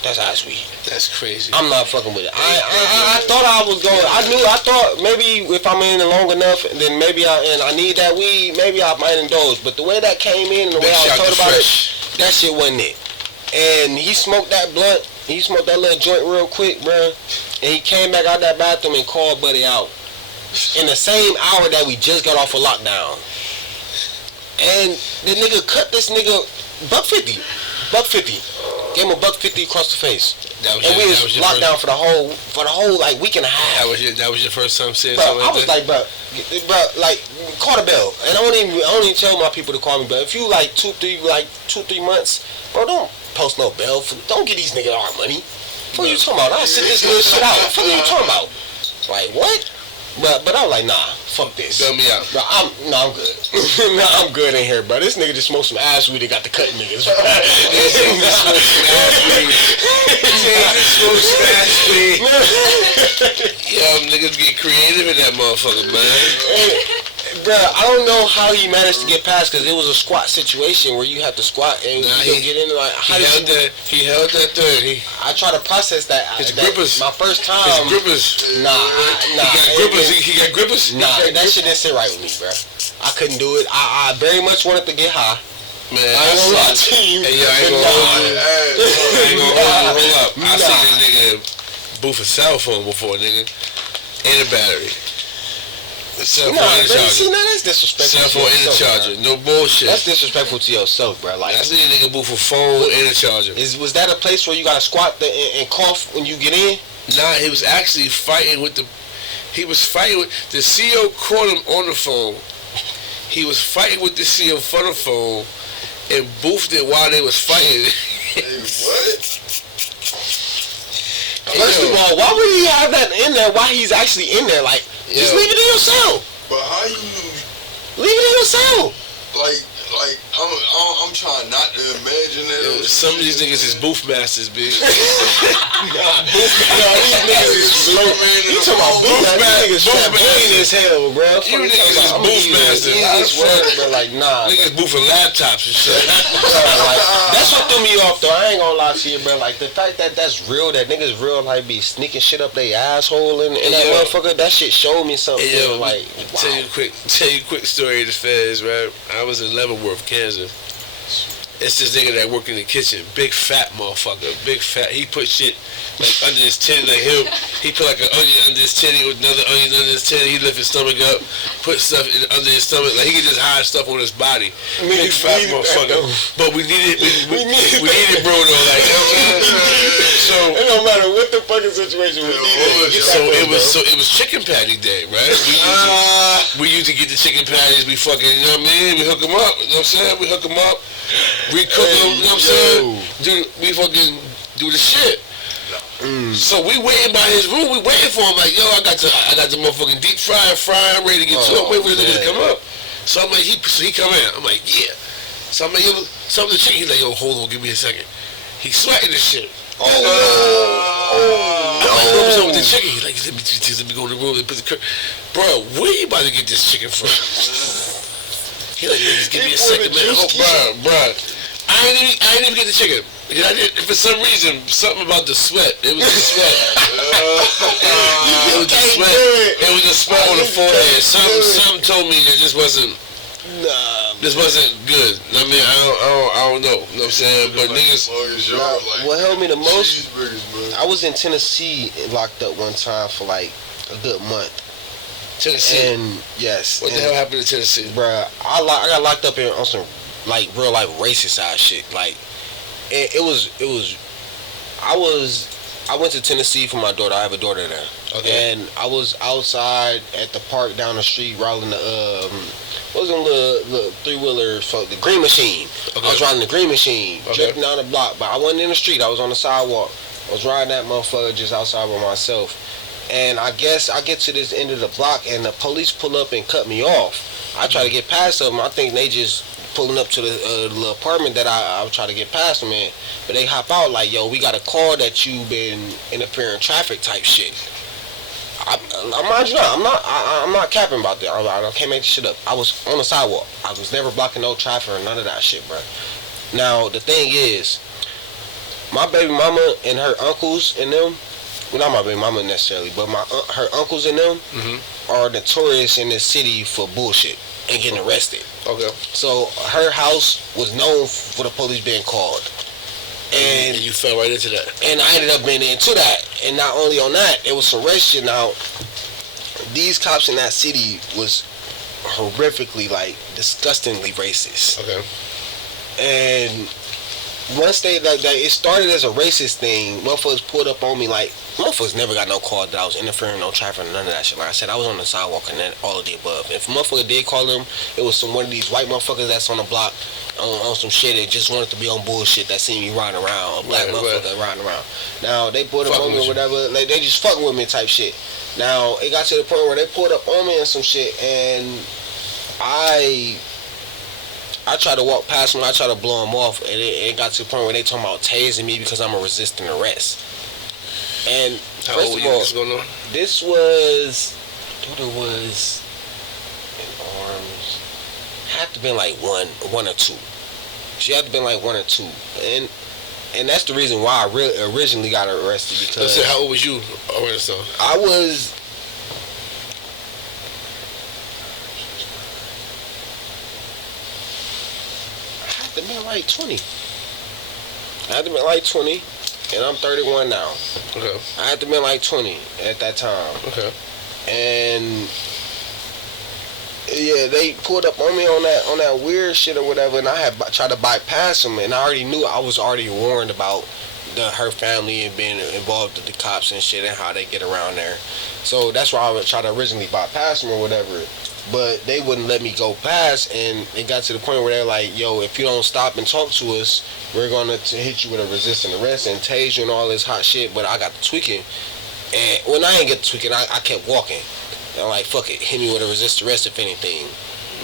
That's ass weed. That's crazy. I'm not fucking with it. I thought I was going. I thought maybe if I'm in it long enough, then maybe I need that weed. Maybe I might indulge. But the way that came in and the way I was told about it, that shit wasn't it. And he smoked that blunt. He smoked that little joint real quick, bro. And he came back out that bathroom and called Buddy out in the same hour that we just got off of lockdown. And the nigga cut this nigga $150. Gave him a $150 across the face. And we was locked down for the whole like week and a half. That was your first time seeing bro, something I was like, bro, like call the bell. And I don't even tell my people to call me, but if you like 2-3 months, bro, don't post no bell. Don't get these niggas our money. What are you talking about? I'll sit this little shit out. What are you talking about? Like what? But I was like, nah, fuck this. Bail me out. Bro, I'm good. I'm good in here, bro. This nigga just smoked some ass weed and got the cut niggas. Yo, niggas get creative in that motherfucker, man. Bro, I don't know how he managed to get past because it was a squat situation where you have to squat and you get in. Like, he held that thing. I try to process that. His grippers. My first time. His grippers. Nah. He got grippers. Nah, that shit didn't sit right with me, bro. I couldn't do it. I very much wanted to get high. Man, I ain't gonna lie to you. Hey, yo, I ain't gonna hold you. Hold up. I seen this nigga booth a cell phone before, nigga, and a battery. Cell phone and a charger. See, now that's disrespectful. Cell phone and a charger. No bullshit. That's disrespectful to yourself, bro. Like, I seen a nigga booth a phone and a charger. Was that a place where you gotta squat and cough when you get in? Nah, he was actually fighting with the. He was fighting with the CO. Caught him on the phone. He was fighting with the CO for the phone, and boofed it while they was fighting. Hey, what? First of all, why would he have that in there while he's actually in there? Like, just leave it in your cell. But how you leave it in your cell? Like I'm trying not to imagine that. Yo, some of these niggas is booth masters, bitch. These niggas is slow. You talking about booth masters? Niggas trampoline as hell, bro. You niggas is booth masters. Easiest word, bro. Like, nah. Niggas boofing laptops and shit. Like, that's what threw me off, though. I ain't gonna lie to you, bro. Like, the fact that that's real, that niggas real, like, be sneaking shit up they asshole and that motherfucker, that shit showed me something. Yo, like, wow. Tell you a quick story of the feds, right? I was in Leavenworth, Kansas. It's this nigga that work in the kitchen, big fat motherfucker, big fat. He put shit like under his titty, like him. He put like an onion under his titty with another onion under his titty. He lift his stomach up, put stuff under his stomach, like he could just hide stuff on his body. Big fat motherfucker. But we needed bro though, like, you know what I'm saying? So it don't matter what the fucking situation we needed. So it was chicken patty day, right? We used to get the chicken patties. We fucking, you know what I mean? We hook them up. You know what I'm saying? We hook them up. We cook them. You know what I'm saying? We fucking do the shit. So we waiting by his room. We waiting for him. Like, yo, I got the motherfucking deep fryer. I'm ready to get to it. Wait for the nigga to come up. So I'm like, he come in. I'm like, yeah. So I'm like, yo, something to chicken. He's like, yo, hold on, give me a second. He's sweating this shit. I'm like, what's up with the chicken? He's like, let me go in the room and put the curtain. Bro, where you about to get this chicken from? He like, just give me a second, man. Oh, bro. I ain't even get the chicken. I did, for some reason, something about the sweat. It was the sweat. It was the sweat. It was the sweat on the forehead. Something told me that this wasn't good. I mean, I don't know. You know what I'm saying? But niggas. What helped me the most? I was in Tennessee locked up one time for like a good month. Tennessee. And yes. What the hell happened in Tennessee? Bruh, I got locked up on some like real life racist ass shit. Like it was I went to Tennessee for my daughter. I have a daughter there. Okay. And I was outside at the park down the street riding the what was them little 3-wheeler, the green machine. Okay. I was riding the green machine, drifting down the block, but I wasn't in the street. I was on the sidewalk. I was riding that motherfucker just outside by myself. And I guess I get to this end of the block and the police pull up and cut me off. I try to get past them. I think they just pulling up to the little apartment that I try to get past them in. But they hop out like, yo, we got a call that you been interfering traffic type shit. Mind you, I'm not capping about that. I can't make this shit up. I was on the sidewalk. I was never blocking no traffic or none of that shit, bro. Now, the thing is, my baby mama and her uncles and them, well, not my baby mama necessarily, but her uncles and them are notorious in this city for bullshit and getting arrested. Okay. So her house was known for the police being called. And you fell right into that. And I ended up being into that. And not only on that, it was some rest shit. Now, these cops in that city was horrifically, like, disgustingly racist. Okay. And once they it started as a racist thing, motherfuckers pulled up on me like, motherfuckers never got no call that I was interfering, no traffic, none of that shit. Like I said, I was on the sidewalk and all of the above. If a motherfucker did call them, it was one of these white motherfuckers that's on the block on some shit that just wanted to be on bullshit that seen me riding around, a black motherfucker riding around. Now, they pulled up on me or whatever, like, they just fucking with me type shit. Now, it got to the point where they pulled up on me and some shit, and I tried to walk past them, I tried to blow them off, and it got to the point where they talking about tasing me because I'm a resisting arrest. And how first old of were all, you this going on? this was, I thought it was in arms, had to been like one or two. She had to been like 1 or 2, and that's the reason why I originally got arrested, because. So how old was you? I was. I had to be like 20. I had to be like 20, and I'm 31 now. Okay. I had to be like 20 at that time. Okay. And yeah, they pulled up on me on that weird shit or whatever, and I had tried to bypass them, and I already knew, I was already warned about her family and being involved with the cops and shit and how they get around there. So that's why I would try to originally bypass them or whatever. But they wouldn't let me go past, and it got to the point where they're like, yo, if you don't stop and talk to us, we're going to hit you with a resisting arrest and tase you and all this hot shit. But I got the tweaking, and when I ain't get the tweaking, I kept walking. I'm like, fuck it, hit me with a resist arrest if anything.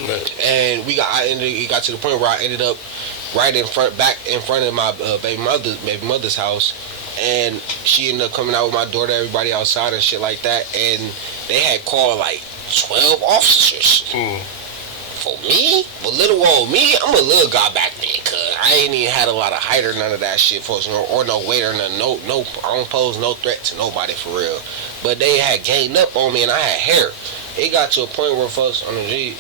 Right. And it got to the point where I ended up back in front of my baby mother's house, and she ended up coming out with my daughter, everybody outside and shit like that, and they had called like 12 officers. For me, but little old me, I'm a little guy back then, cause I ain't even had a lot of height or none of that shit, folks, or no weight or nothing. No, I don't pose no threat to nobody for real. But they had gained up on me, and I had hair. It got to a point where, folks, on the G,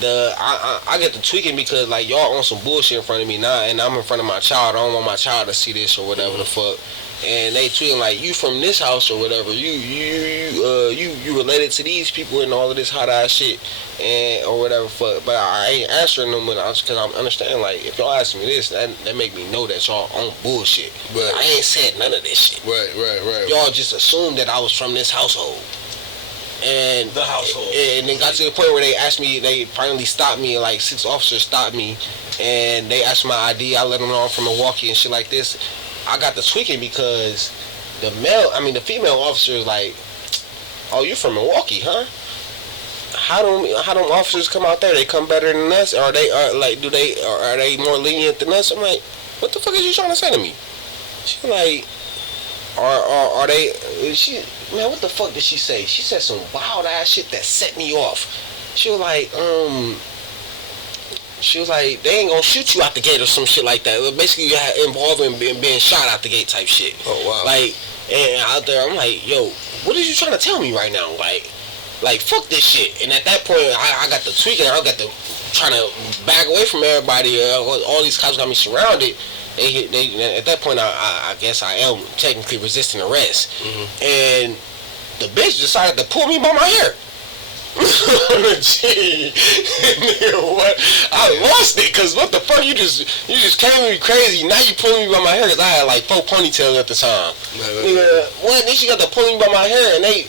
I get to tweaking because like y'all on some bullshit in front of me now, and I'm in front of my child. I don't want my child to see this or whatever the fuck. And they tweeting like, you from this house or whatever, you related to these people and all of this hot ass shit, and or whatever fuck. But I ain't answering them because I'm understanding, like, if y'all ask me this, that make me know that y'all on bullshit. But I ain't said none of this shit. Right. Y'all just assumed that I was from this household. And the household. And it got to the point where they asked me, they finally stopped me, like 6 officers stopped me, and they asked my ID. I let them know I'm from Milwaukee and shit like this. I got the tweaking because the female officer is like, oh, you from Milwaukee, huh? How them officers come out there? They come better than us? Are they more lenient than us? I'm like, what the fuck is you trying to say to me? She like, are they? Man, what the fuck did she say? She said some wild ass shit that set me off. She was like, they ain't gonna shoot you out the gate or some shit like that. Basically, you had involved in being shot out the gate type shit. Oh, wow. Like, and out there, I'm like, yo, what are you trying to tell me right now? Like, fuck this shit. And at that point, I got the tweaking. I got the trying to back away from everybody. All these cops got me surrounded. They at that point, I guess I am technically resisting arrest. Mm-hmm. And the bitch decided to pull me by my hair. Gee, what? I lost it, cause what the fuck, you just came at me crazy. Now you pulling me by my hair, cause I had like 4 ponytails at the time. What? Then she got to pulling me by my hair, and they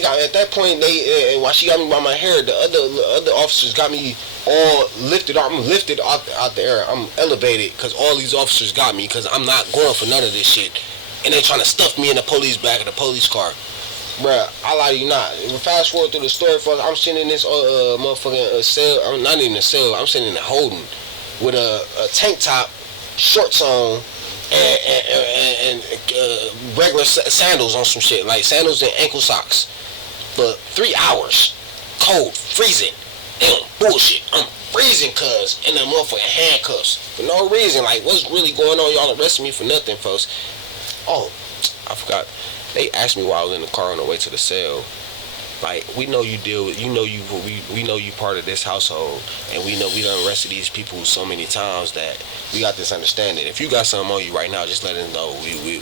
got at that point. And while she got me by my hair, the other officers got me all lifted. I'm lifted out the air. I'm elevated, cause all these officers got me, cause I'm not going for none of this shit. And they trying to stuff me in the police back of the police car. Bruh, I lie to you not. Fast forward through the story, folks. I'm sitting in this motherfucking cell. I'm not even a cell. I'm sitting in a holding with a tank top, shorts on, and regular sandals on some shit, like sandals and ankle socks, for 3 hours, cold, freezing. Damn, bullshit. I'm freezing, cuz, in the motherfucking handcuffs for no reason. Like, what's really going on? Y'all arrested me for nothing, folks. Oh, I forgot. They asked me while I was in the car on the way to the cell, Like, we know you deal with, we know you part of this household, and we know we done arrested these people so many times that we got this understanding. If you got something on you right now, just let us know. We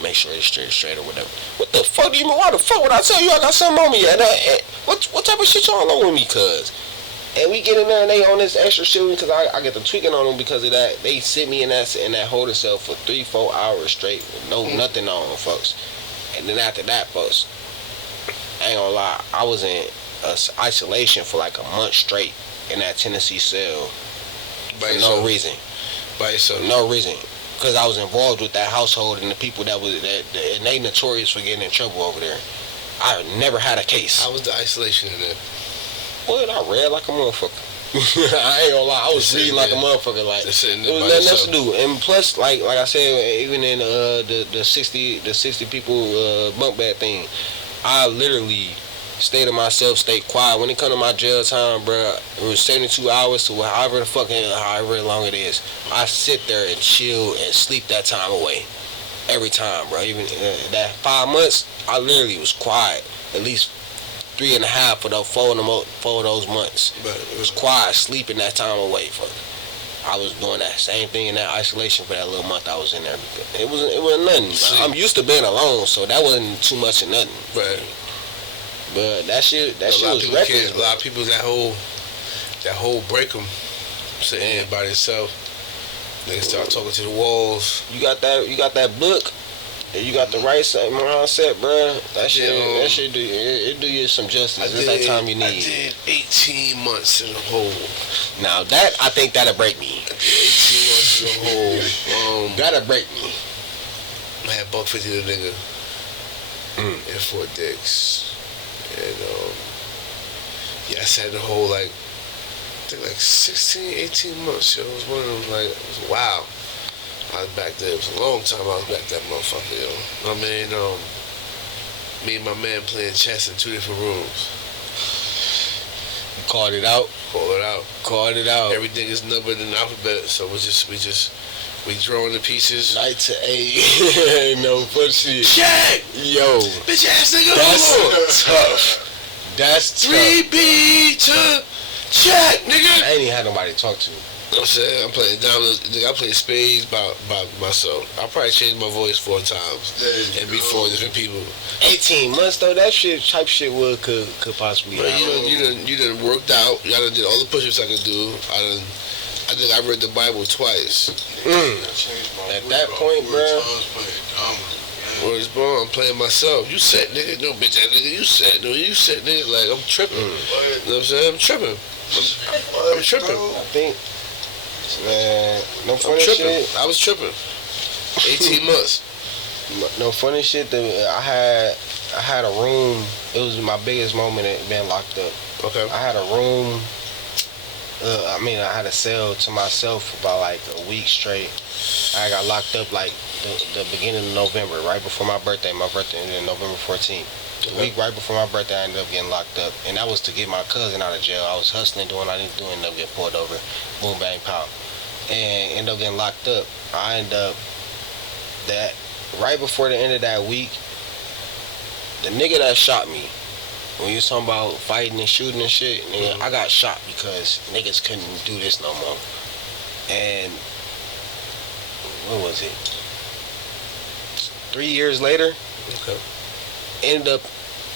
make sure it's straight or whatever. What the fuck do you mean? Why the fuck would I tell you I got something on me? And what type of shit y'all on with me, cuz? And we get in there and they on this extra shit because I get the tweaking on them because of that. They sit me in that holding cell for 3-4 hours straight with nothing on, folks. And then after that, folks, I ain't gonna lie, I was in isolation for like a month straight in that Tennessee cell for no reason. By yourself? No reason. Because I was involved with that household and the people and they notorious for getting in trouble over there. I never had a case. How was the isolation in there? Well, I read like a motherfucker. I ain't gonna lie, I was reading like a motherfucker. Like, it was nothing else to do. And plus, like I said, even in the 60 people bunk bed thing, I literally stayed to myself, stayed quiet. When it come to my jail time, bro, it was 72 hours to however long it is. I sit there and chill and sleep that time away every time, bro. Even that 5 months, I literally was quiet. At least 3.5 for those 4 of those months. But it was quiet, sleeping that time away. I was doing that same thing in that isolation for that little month I was in there. It wasn't nothing. I'm used to being alone, so that wasn't too much of nothing. Right. But that shit was reckless. A lot of people that whole break them sitting there by themselves. They start talking to the walls. You got that book. You got the right mindset, bro. That shit do you some justice. It's that time you need. I did 18 months in a hole. Now that, I think that'll break me. I did 18 months in a hole. That'll break me. I had $150 to the nigga in Fort Dix. And I sat in the hole like 16, 18 months, yo. It was one of them, like, it was wow. I was back there. It was a long time I was back that motherfucker, yo. I mean, me and my man playing chess in 2 different rooms. You called it out? Called it out. Everything is numbered in the alphabet, so we drawing the pieces. Knight to A. Ain't no fun shit. Check! Yo. Bitch ass nigga, that's tough. That's tough. 3B to check, nigga. I ain't even had nobody to talk to. You know what I'm saying? I'm playing dominoes. Nigga, I play spades by myself. I probably changed my voice 4 times and be 4 different people. 18 months though, that type shit could possibly. But you done worked out. I done did all the push-ups I could do. I think I read the Bible twice. At that point, bro. Where's bro? I'm playing myself. You set, nigga. No, bitch, that nigga. You set, no, you set, nigga. Like, I'm tripping. You know what I'm saying? I'm tripping. I'm tripping. I think, man, no funny shit. I was tripping. 18 months. No funny shit. I had a room. It was my biggest moment at being locked up. Okay. I had a room. I had a cell to myself for about like a week straight. I got locked up like the beginning of November, right before my birthday. My birthday ended November 14th. The week right before my birthday, I ended up getting locked up. And that was to get my cousin out of jail. I was hustling, doing what I needed to do, and ended up getting pulled over. Boom, bang, pow. And ended up getting locked up. I ended up, that right before the end of that week, the nigga that shot me, when you was talking about fighting and shooting and shit, nigga, I got shot because niggas couldn't do this no more. And what was it? 3 years later,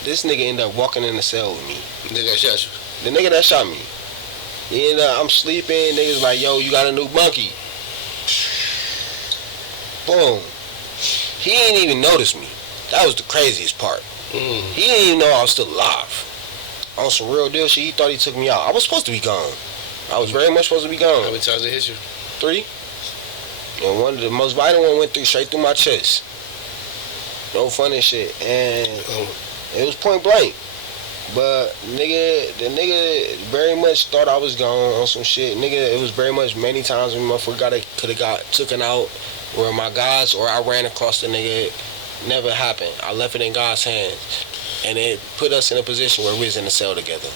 this nigga ended up walking in the cell with me. The nigga that shot you? The nigga that shot me. I'm sleeping, niggas like, yo, you got a new monkey. Boom. He ain't even notice me. That was the craziest part. He didn't even know I was still alive. On some real deal shit, he thought he took me out. I was supposed to be gone. I was very much supposed to be gone. How many times they hit you? 3. And one of the most vital one went straight through my chest. No funny shit. And it was point blank. But the nigga very much thought I was gone on some shit. Nigga, it was very much many times when motherfucker could have got taken out where my guys or I ran across the nigga. Never happened. I left it in God's hands. And it put us in a position where we was in the cell together.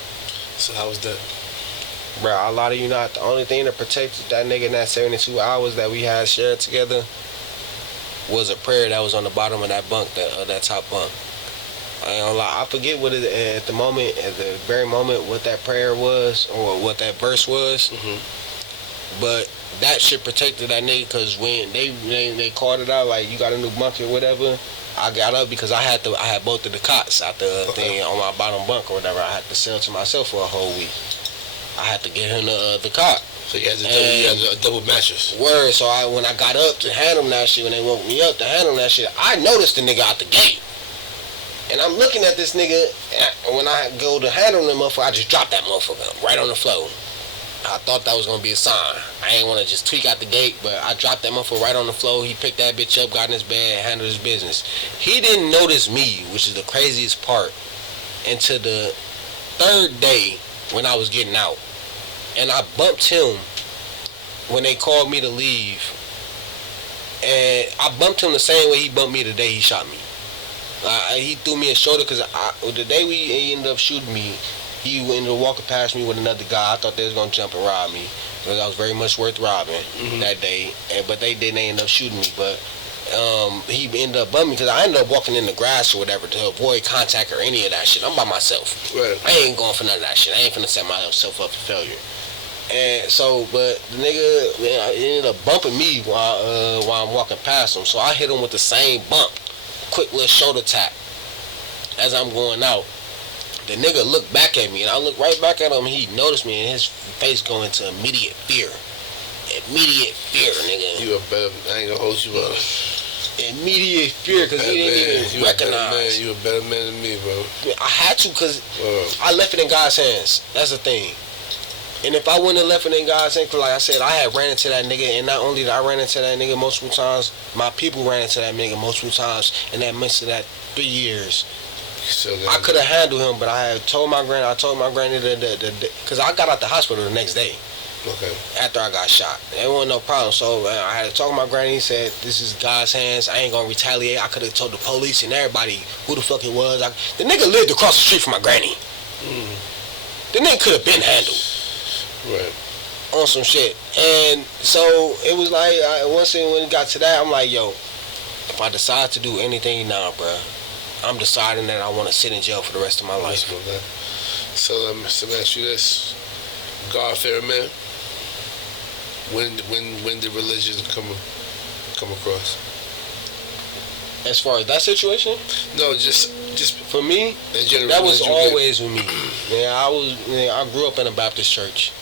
So how was that? Bro, a lot of you not. The only thing that protected that nigga in that 72 hours that we had shared together was a prayer that was on the bottom of that bunk, that top bunk. I ain't gonna lie, I forget what it at the very moment, what that prayer was or what that verse was. But that shit protected that nigga, because when they called it out like you got a new bunk or whatever, I got up because I had both of the cots out the thing on my bottom bunk or whatever. I had to sell to myself for a whole week. I had to get him the cot. So you had a double mattress. Word. So when I got up to hand him that shit, when they woke me up to hand him that shit, I noticed the nigga out the gate. And I'm looking at this nigga, and when I go to hand him the motherfucker, I just dropped that motherfucker right on the floor. I thought that was gonna be a sign. I ain't wanna just tweak out the gate, but I dropped that motherfucker right on the floor. He picked that bitch up, got in his bed, handled his business. He didn't notice me, which is the craziest part, until the third day when I was getting out. And I bumped him when they called me to leave. And I bumped him the same way he bumped me the day he shot me. He threw me a shoulder because the day he ended up shooting me, he ended up walking past me with another guy. I thought they was going to jump and rob me because I was very much worth robbing that day. But they didn't. They ended up shooting me. But he ended up bumming me because I ended up walking in the grass or whatever to avoid contact or any of that shit. I'm by myself. Right. I ain't going for none of that shit. I ain't finna set myself up for failure. And so, but the nigga ended up bumping me while I'm walking past him. So I hit him with the same bump. Quick little shoulder tap as I'm going out. The nigga looked back at me, and I looked right back at him. He noticed me, and his face go into immediate fear. Immediate fear, nigga. You a better. I ain't gonna hold you up. Immediate fear, because he didn't even recognize. You a better man than me, bro. I had to, because I left it in God's hands. That's the thing. And if I wouldn't have left it in God's hands, like I said, I had ran into that nigga, and not only did I ran into that nigga multiple times, my people ran into that nigga multiple times in that midst of that 3 years. So I could have handled him, but I told my granny because I got out the hospital the next day. Okay. After I got shot. There wasn't no problem. So I had to talk to my granny. He said, this is God's hands. I ain't going to retaliate. I could have told the police and everybody who the fuck it was. The nigga lived across the street from my granny. The nigga could have been handled. Right. On some shit. And so it was like, once when it got to that, I'm like, yo, if I decide to do anything now, bruh, I'm deciding that I want to sit in jail for the rest of my life. So let me ask you this. God-fearing man, when did religion come across? As far as that situation? No, just for me, that was always with me. I grew up in a Baptist church.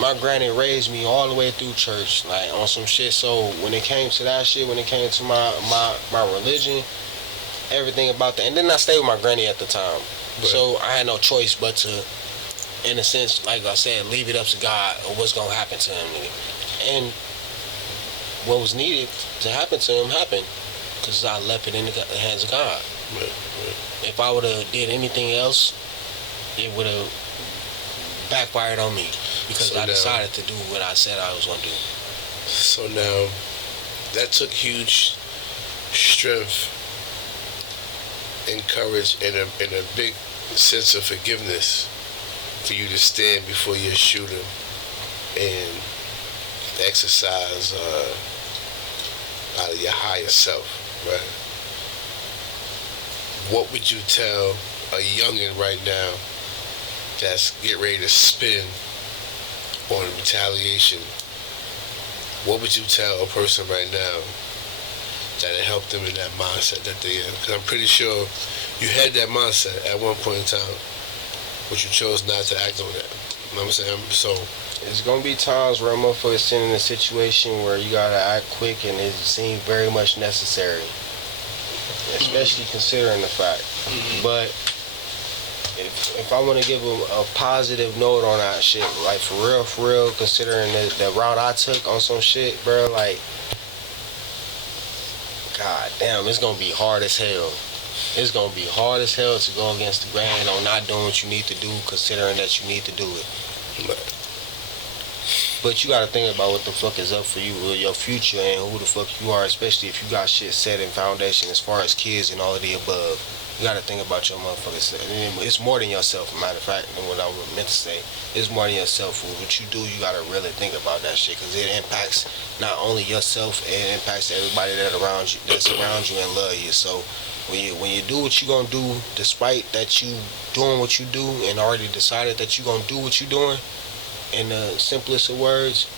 My granny raised me all the way through church, like on some shit. So when it came to that shit, when it came to my religion, everything about that. And then I stayed with my granny at the time. Right. So I had no choice but to, in a sense, like I said, leave it up to God or what's going to happen to him. And what was needed to happen to him happened because I left it in the hands of God. Right. If I would have did anything else, it would have backfired on me because I decided to do what I said I was going to do. So now, that took huge strength and courage and a big sense of forgiveness for you to stand before your shooter and exercise out of your higher self, right? What would you tell a youngin' right now that's getting ready to spin on retaliation? What would you tell a person right now that it helped them in that mindset that they in? Because I'm pretty sure you had that mindset at one point in time, but you chose not to act on that. You know what I'm saying? So it's gonna be times where a motherfucker's sitting in a situation where you gotta act quick and it seems very much necessary. Especially considering the fact. But if I want to give a positive note on that shit, like for real, considering the route I took on some shit, bro, like, god damn, it's gonna be hard as hell. It's gonna be hard as hell to go against the grain on not doing what you need to do, considering that you need to do it. But you gotta think about what the fuck is up for you, your future, and who the fuck you are, especially if you got shit set in foundation as far as kids and all of the above. You gotta think about your motherfuckers. It's more than yourself, matter of fact, than what I meant to say. It's more than yourself. What you do, you gotta really think about that shit, because it impacts not only yourself, it impacts everybody that's around you and love you. So when you do what you gonna do, despite that you doing what you do and already decided that you gonna do what you doing, in the simplest of words,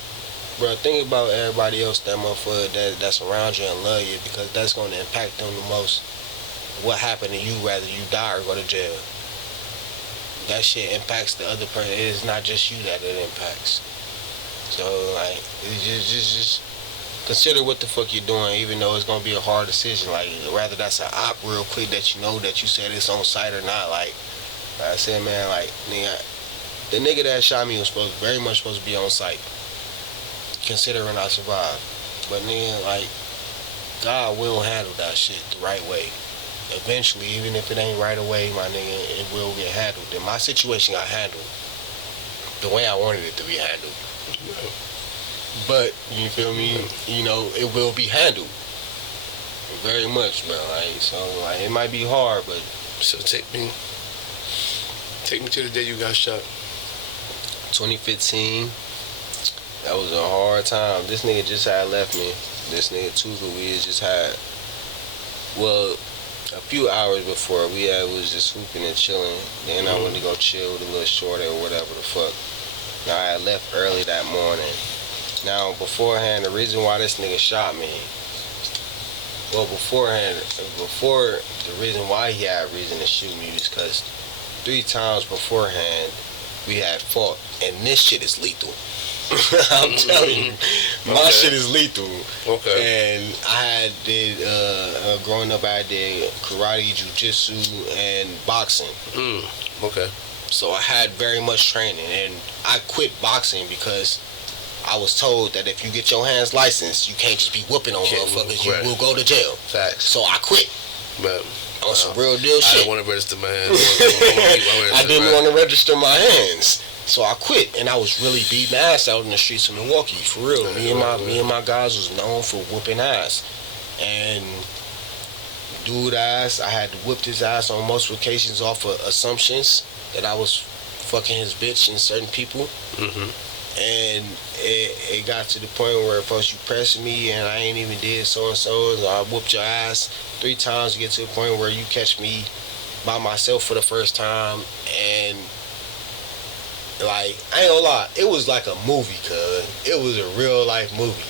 bro, think about everybody else that motherfucker that's around you and love you, because that's gonna impact them the most. What happened to you, whether you die or go to jail? That shit impacts the other person. It is not just you that it impacts. So like, just consider what the fuck you're doing, even though it's gonna be a hard decision. Like, whether that's an op real quick that you know that you said it's on site or not. Like I said, man, like nigga, the nigga that shot me was very much supposed to be on site, considering I survived. But nigga, like, God will handle that shit the right way. Eventually, even if it ain't right away, my nigga, it will get handled. And my situation got handled the way I wanted it to be handled. But, you feel me? You know, it will be handled. Very much, bro. Like, so, like, it might be hard, but... So take me to the day you got shot. 2015. That was a hard time. This nigga just had left me. This nigga Tuka, we had just had... Well... A few hours before, was just hooping and chilling. Then I went to go chill with a little shorty or whatever the fuck. Now I had left early that morning. Now beforehand, the reason why this nigga shot me, well before the reason why he had reason to shoot me was because 3 times beforehand we had fought, and this shit is lethal. I'm telling you, my shit is lethal. Okay. And I did, growing up, I did karate, jiu-jitsu, and boxing. Okay. So I had very much training, and I quit boxing because I was told that if you get your hands licensed, you can't just be whooping on motherfuckers. You will go to jail. Facts. So I quit. But on some real deal shit. I didn't want to register my hands. I didn't want to register my hands. So I quit, and I was really beating ass out in the streets of Milwaukee, for real. Me and my guys was known for whooping ass. And dude ass, I had to whip his ass on multiple occasions off of assumptions that I was fucking his bitch and certain people. And it got to the point where first you pressed me and I ain't even did so-and-so, and I whooped your ass 3 times to get to the point where you catch me by myself for the first time. And like, I ain't gonna lie, it was like a movie, cuz. It was a real life movie.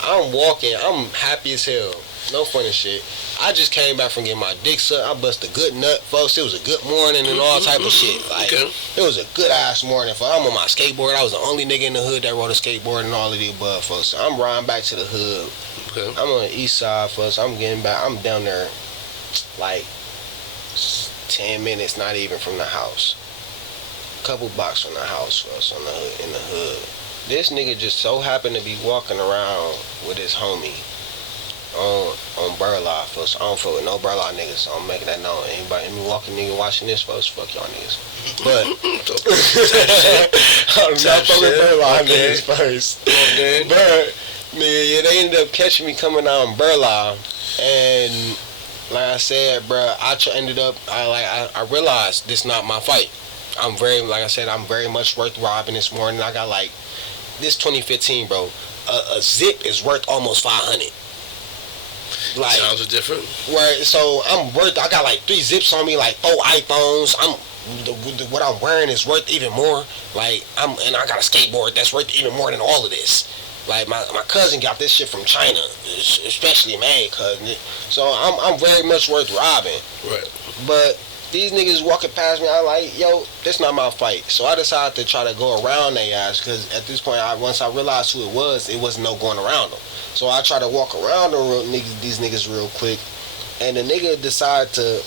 I'm walking, I'm happy as hell. No funny shit. I just came back from getting my dick sucked. I bust a good nut, folks. It was a good morning and all type of shit. Like, it was a good ass morning. I'm on my skateboard. I was the only nigga in the hood that rode a skateboard and all of the above, folks. So I'm riding back to the hood. I'm on the east side, folks. I'm getting back. I'm down there like 10 minutes, not even from the house. Couple blocks from the house, folks, in the hood. This nigga just so happened to be walking around with his homie on Burla, folks. I don't fuck with no Burla niggas, so I'm making that known. Anybody, any walking nigga watching this, folks, fuck y'all niggas. But I'm not fucking Burla niggas first. But nigga, they ended up catching me coming out on Burla, and like I said, bruh, I realized this not my fight. Like I said, I'm very much worth robbing this morning. I got like, this 2015, bro, a zip is worth almost 500. Like, sounds are different. Right, so I got like 3 zips on me, like 4 iPhones. What I'm wearing is worth even more. Like, and I got a skateboard that's worth even more than all of this. Like, my cousin got this shit from China, especially made, cousin. So I'm very much worth robbing. Right. But these niggas walking past me, I'm like, yo, this not my fight. So I decided to try to go around their ass, because at this point, once I realized who it wasn't no going around them. So I tried to walk around these niggas real quick, and the nigga decided to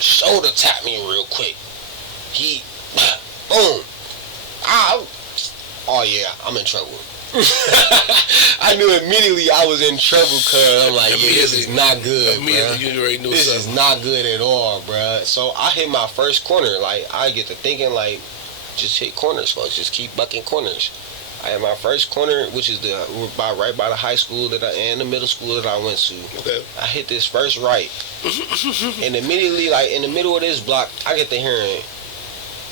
shoulder tap me real quick. He, boom. Oh yeah, I'm in trouble. I knew immediately I was in trouble, cuz I'm like, yeah, this is not good, bro. You already knew this something. is not good at all, bro. So I hit my first corner. Like, I get to thinking, like, just hit corners, folks. Just keep bucking corners. I had my first corner, which is right by the high school and the middle school that I went to. Okay. I hit this first right, and immediately, like in the middle of this block, I get to hearing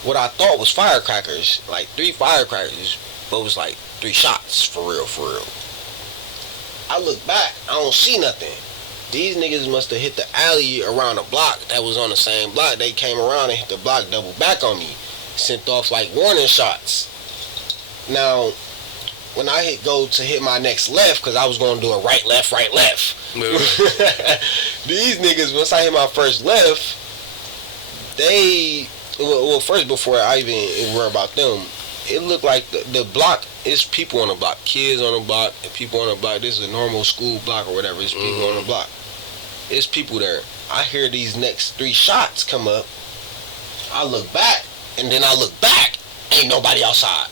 what I thought was firecrackers, like 3 firecrackers, but it was like 3 shots for real. I look back, I don't see nothing. These niggas must have hit the alley around the block that was on the same block. They came around and hit the block double back on me, sent off like warning shots. Now, when I go to hit my next left, because I was going to do a right, left. These niggas, once I hit my first left, first before I even worry about them, it looked like the block is people on the block, kids on the block, and people on the block. This is a normal school block or whatever. It's people on the block. It's people there. I hear these next 3 shots come up. I look back, and then I look back. Ain't nobody outside.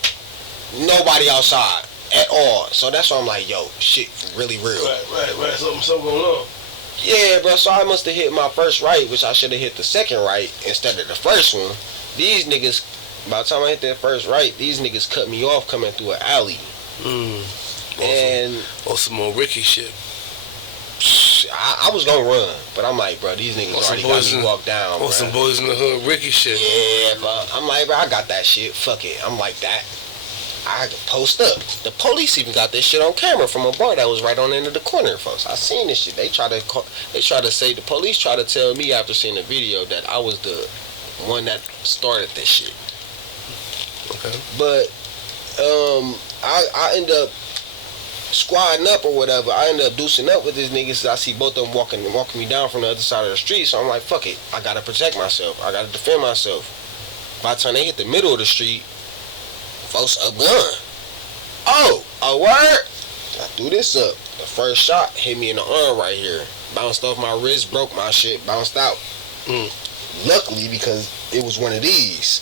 Nobody outside at all. So that's why I'm like, yo, shit really real. Right. Something going on. Yeah, bro. So I must have hit my first right, which I should have hit the second right instead of the first one. These niggas, by the time I hit that first right, these niggas cut me off coming through an alley. And some more Ricky shit. I was gonna run, but I'm like, bro, these niggas already got me walked down, bro. Some boys in the hood, Ricky shit. Yeah, bro. I'm like, bro, I got that shit. Fuck it. I'm like that. I can post up. The police even got this shit on camera from a bar that was right on the end of the corner, folks. I seen this shit. The police try to tell me after seeing the video that I was the one that started this shit. Okay. But I end up squadding up or whatever. I end up deucing up with these niggas. I see both of them walking me down from the other side of the street. So I'm like, fuck it. I gotta protect myself. I gotta defend myself. By the time they hit the middle of the street, folks up gun. Oh, a word? I threw this up. The first shot hit me in the arm right here. Bounced off my wrist, broke my shit, bounced out. Luckily, because it was one of these.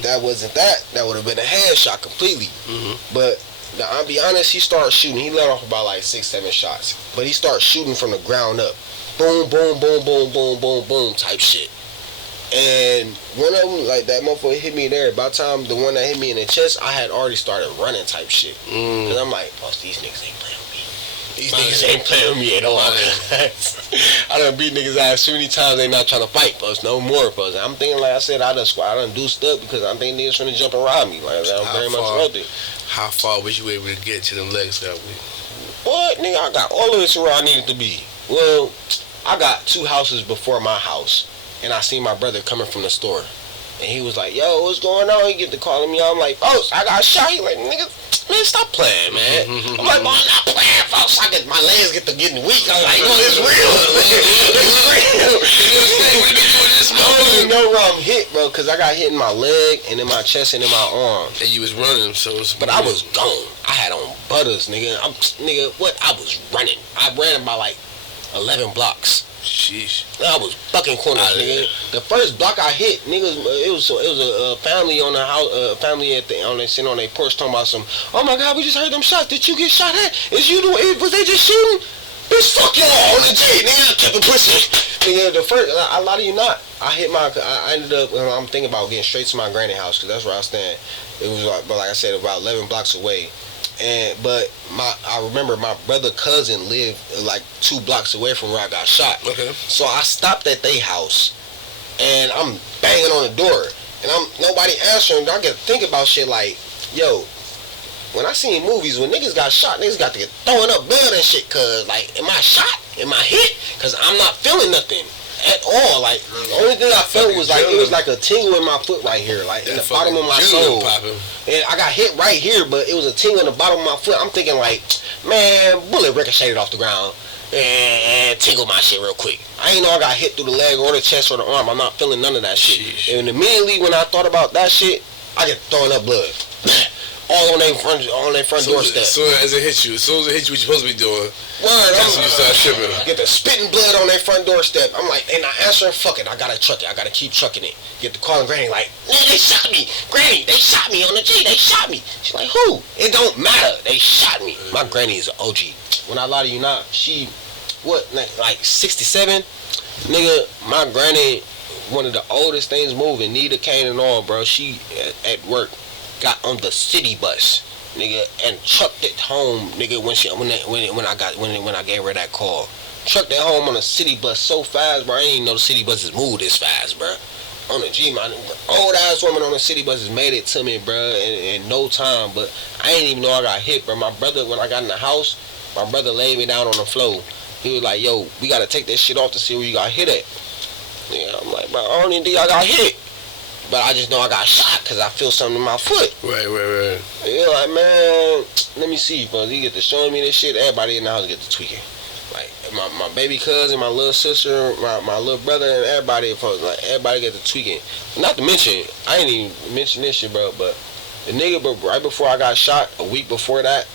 That wasn't that. That would have been a headshot completely. But I'll be honest, he started shooting. He let off about like 6-7 shots. But he started shooting from the ground up. Boom, boom, boom, boom, boom, boom, boom type shit. And one of them, like that motherfucker hit me there. By the time the one that hit me in the chest, I had already started running type shit. Cause I'm like, boss, these niggas ain't playing with me. These niggas ain't playing with me at all. I done beat niggas ass too many times. They not trying to fight, folks. No more, folks. I'm thinking, like I said, I done do stuff because I'm thinking niggas trying to jump and rob me. Like I'm very much worth it. How far was you able to get to them legs that week? What, nigga? I got all the way to where I needed to be. Well, I got 2 houses before my house. And I seen my brother coming from the store. And he was like, yo, what's going on? He get to calling me. I'm like, folks, I got shot. He like, nigga, man, stop playing, man. I'm like, well, I'm not playing, folks. My legs get to getting weak. I'm like, no, it's real. It's real. I don't even know where I'm hit, bro, because I got hit in my leg and in my chest and in my arm. And you was running, so it's... But I was gone. I had on butters, nigga. I was running. I ran by like 11 blocks. Sheesh. I was fucking corners, nigga. The first block I hit, niggas, it was a family on the house, family sitting on their porch talking about some. Oh my God, we just heard them shots. Did you get shot at? Was they just shooting? Bitch, fuck you all on the G, nigga. I kept it pushing. Nigga, the first, I lie to you not. I ended up. I'm thinking about getting straight to my granny house because that's where I stand. It was like I said, about 11 blocks away. But I remember my brother cousin lived like 2 blocks away from where I got shot. Okay. So I stopped at their house, and I'm banging on the door, and nobody answering. I get to think about shit like, yo, when I seen movies, when niggas got shot, niggas got to get throwing up blood and shit. Cause like, am I shot? Am I hit? Cause I'm not feeling nothing at all. Like the only thing I felt was like it was like a tingle in my foot right here, like in the bottom of my soul. And I got hit right here, but it was a tingle in the bottom of my foot. I'm thinking like, man, bullet ricocheted off the ground and tingled my shit real quick. I ain't know I got hit through the leg or the chest or the arm. I'm not feeling none of that shit. Jeez. And immediately when I thought about that shit, I get throwing up blood. All on their front doorstep. As soon as it hits you, what you supposed to be doing. Word, that's when you start tripping. Get the spitting blood on their front doorstep. I'm like, they not answering, fuck it, I gotta truck it. I gotta keep trucking it. Get to calling Granny like, nigga, they shot me. Granny, they shot me on the G, they shot me. She's like, who? It don't matter, they shot me. My granny is an OG. When I lie to you not, she, like 67? Nigga, my granny, one of the oldest things moving, neither cane and all, bro. She, at work, got on the city bus. nigga, and trucked it home, nigga. When I gave her that call, trucked it home on a city bus so fast, bro. I didn't even know the city buses moved this fast, bro. On the G, my old ass woman on the city buses made it to me, bro, in no time. But I didn't even know I got hit, bro. My brother, when I got in the house, my brother laid me down on the floor. He was like, yo, we gotta take that shit off to see where you got hit at. Yeah, I'm like, bro, I don't even think I got hit. But I just know I got shot because I feel something in my foot. Right. Yeah, like, man, let me see, bro. You get to showing me this shit, everybody in the house get to tweaking. Like, my baby cousin, my little sister, my little brother, and everybody, like, everybody get to tweaking. Not to mention, I ain't even mention this shit, bro, but the nigga, bro, right before I got shot, a week before that,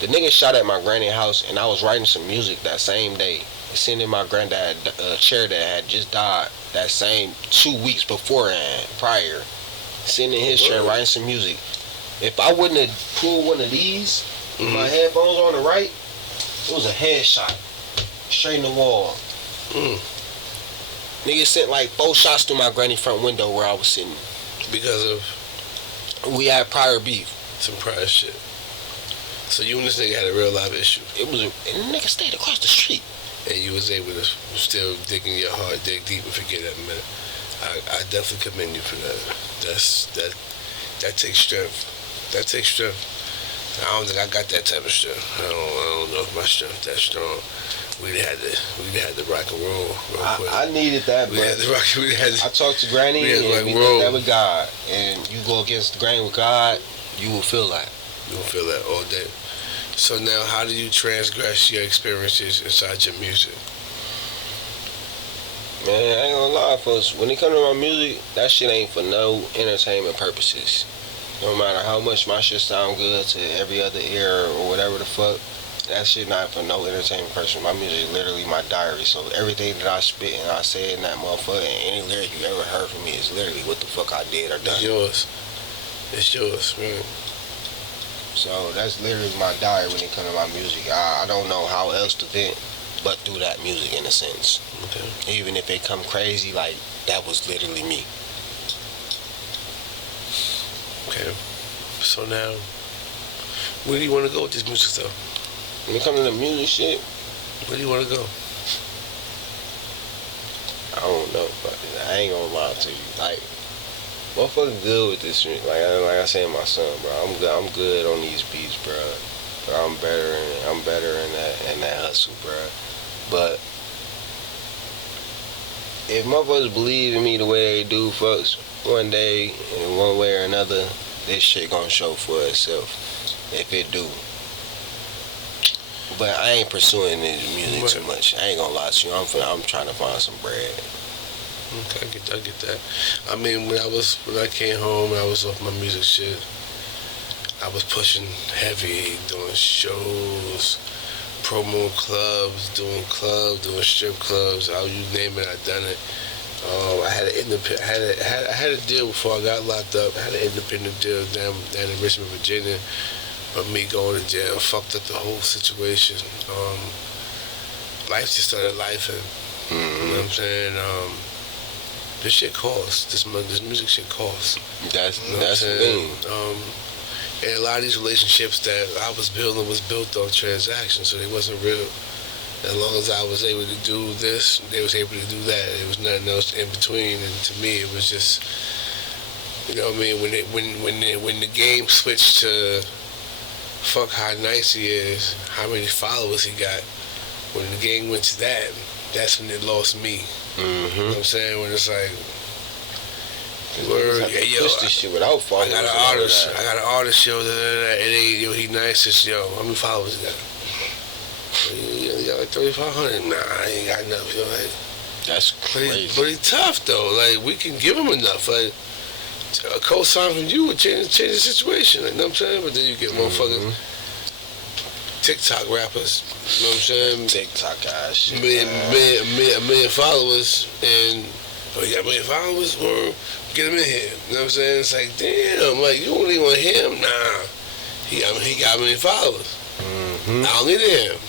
the nigga shot at my granny's house, and I was writing some music that same day. Sitting in my granddad chair that had just died that same 2 weeks beforehand, prior. Sitting in his chair writing some music. If I wouldn't have pulled one of these, my headphones on the right, it was a headshot. Straight in the wall. Nigga sent like 4 shots through my granny front window where I was sitting. Because of? We had prior beef. Some prior shit. So you and this nigga had a real life issue. And the nigga stayed across the street. And you was able to still dig in your heart, dig deep and forget that minute. I definitely commend you for that. That takes strength. That takes strength. I don't think I got that type of strength. I don't know if my strength that strong. We'd had to rock and roll real quick. I needed that, but I talked to Granny and we did that with God. And you go against Granny with God, you will feel that. You will feel that all day. So now, how do you transgress your experiences inside your music? Man, I ain't gonna lie, folks. When it comes to my music, that shit ain't for no entertainment purposes. No matter how much my shit sound good to every other ear or whatever the fuck, that shit not for no entertainment purpose. My music is literally my diary. So everything that I spit and I say in that motherfucker, and any lyric you ever heard from me is literally what the fuck I did or done. It's yours, man. So that's literally my diary when it comes to my music. I don't know how else to vent but through that music in a sense. Okay. Even if it come crazy, like, that was literally me. Okay. So now, where do you want to go with this music stuff? When it comes to the music shit, where do you want to go? I don't know, but I ain't gonna lie to you. Like, motherfucker good with this shit. Like I said, my son, bro. I'm good on these beats, bro. But I'm better in that hustle, bro. But if motherfuckers believe in me the way they do, folks, one day, in one way or another, this shit gonna show for itself. If it do. But I ain't pursuing this music too much. I ain't gonna lie to you. I'm trying to find some bread. Okay, I get that. I mean, when I came home and I was off my music shit, I was pushing heavy, doing shows, promo clubs, doing strip clubs. You name it, I done it. I had I had a deal before I got locked up. I had an independent deal down in Richmond, Virginia. But me going to jail fucked up the whole situation. Life just started lifing. You know what I'm saying? This shit costs. This music shit costs. That's the thing. And a lot of these relationships that I was building was built on transactions, so they wasn't real. As long as I was able to do this, they was able to do that. There was nothing else in between, and to me, it was just, you know what I mean. When the game switched to fuck how nice he is, how many followers he got. When the game went to that, that's when it lost me. You know what I'm saying? When it's like, push this shit without followers. I got an artist, yo, he nice as, yo, how many followers he got? He got like 3,500. Nah, I ain't got enough, yo. Like, that's crazy. But he tough, though. Like, we can give him enough. Like, a co-sign from you would change the situation. Like, you know what I'm saying? But then you get motherfuckers, TikTok rappers, you know what I'm saying? TikTok guys, shit. A million followers, and you got a million followers, or get him in here. You know what I'm saying? It's like, damn, like, you don't even want him? Nah. He got a million followers. I don't need him.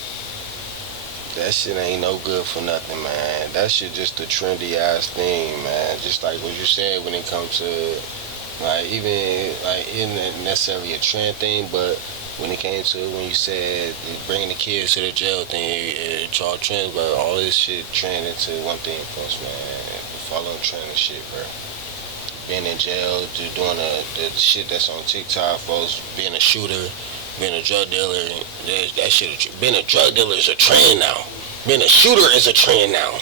That shit ain't no good for nothing, man. That shit just a trendy ass thing, man. Just like what you said when it comes to, like, even, like, isn't necessarily a trend thing, but when it came to when you said bringing the kids to the jail thing, it draw trends, but all this shit trend into one thing, folks, man. Following trend and shit, bro. Being in jail, doing the shit that's on TikTok, folks. Being a shooter, being a drug dealer, that shit. Being a drug dealer is a trend now. Being a shooter is a trend now.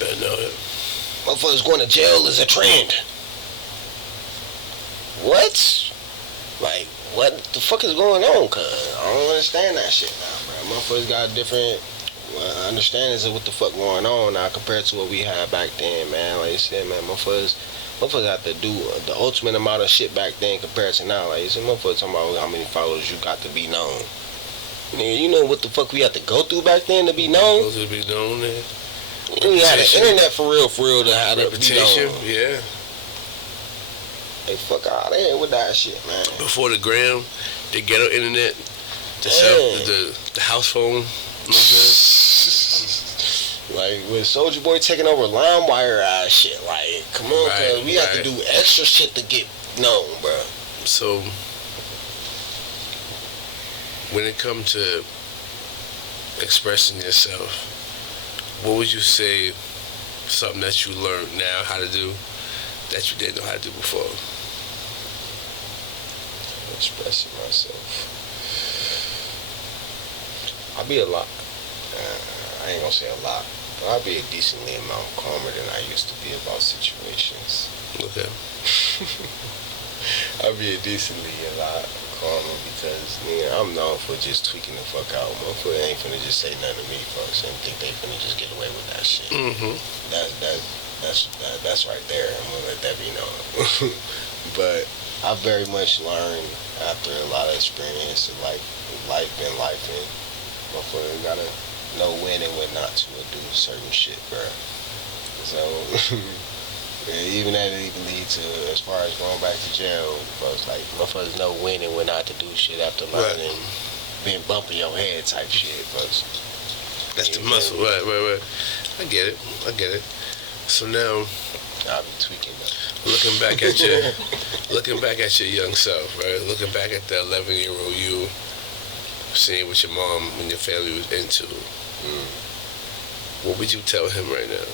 Better know it. Motherfuckers going to jail is a trend. What? Like, what the fuck is going on, cuz? I don't understand that shit now, bro. Motherfuckers got different understandings of what the fuck going on now compared to what we had back then, man. Like you said, man, motherfuckers have to do the ultimate amount of shit back then compared to now. Like you said, motherfuckers talking about how many followers you got to be known. You know what the fuck we had to go through back then to be known? To be known, man. We had the internet for real to have it be Reputation, known. yeah. Hey, fuck out of here with that shit, man. Before the gram, the ghetto internet, the house phone. You know what I'm saying? Like with Soulja Boy taking over LimeWire ass shit. Like, come on, cuz we have to do extra shit to get known, bro. So when it comes to expressing yourself, what would you say something that you learned now how to do that you didn't know how to do before? Expressing myself. I'll be a lot. I ain't gonna say a lot, but I'll be a decently amount calmer than I used to be about situations. Okay. I'll be a decently a lot calmer because I'm known for just tweaking the fuck out. Motherfucker ain't finna just say nothing to me, folks, and think they finna just get away with that shit. Mm-hmm. That's right there. I'm gonna let that be known. But I very much learned after a lot of experience of life and motherfucker gotta know when and when not to do certain shit, bro. So even that even lead to as far as going back to jail, folks like motherfuckers know when and when not to do shit after learning, being bumping your head type shit, folks. That's the muscle, right. I get it. So now, I'll be tweaking that. looking back at your young self, right? Looking back at the 11-year-old you, seeing what your mom and your family was into. What would you tell him right now?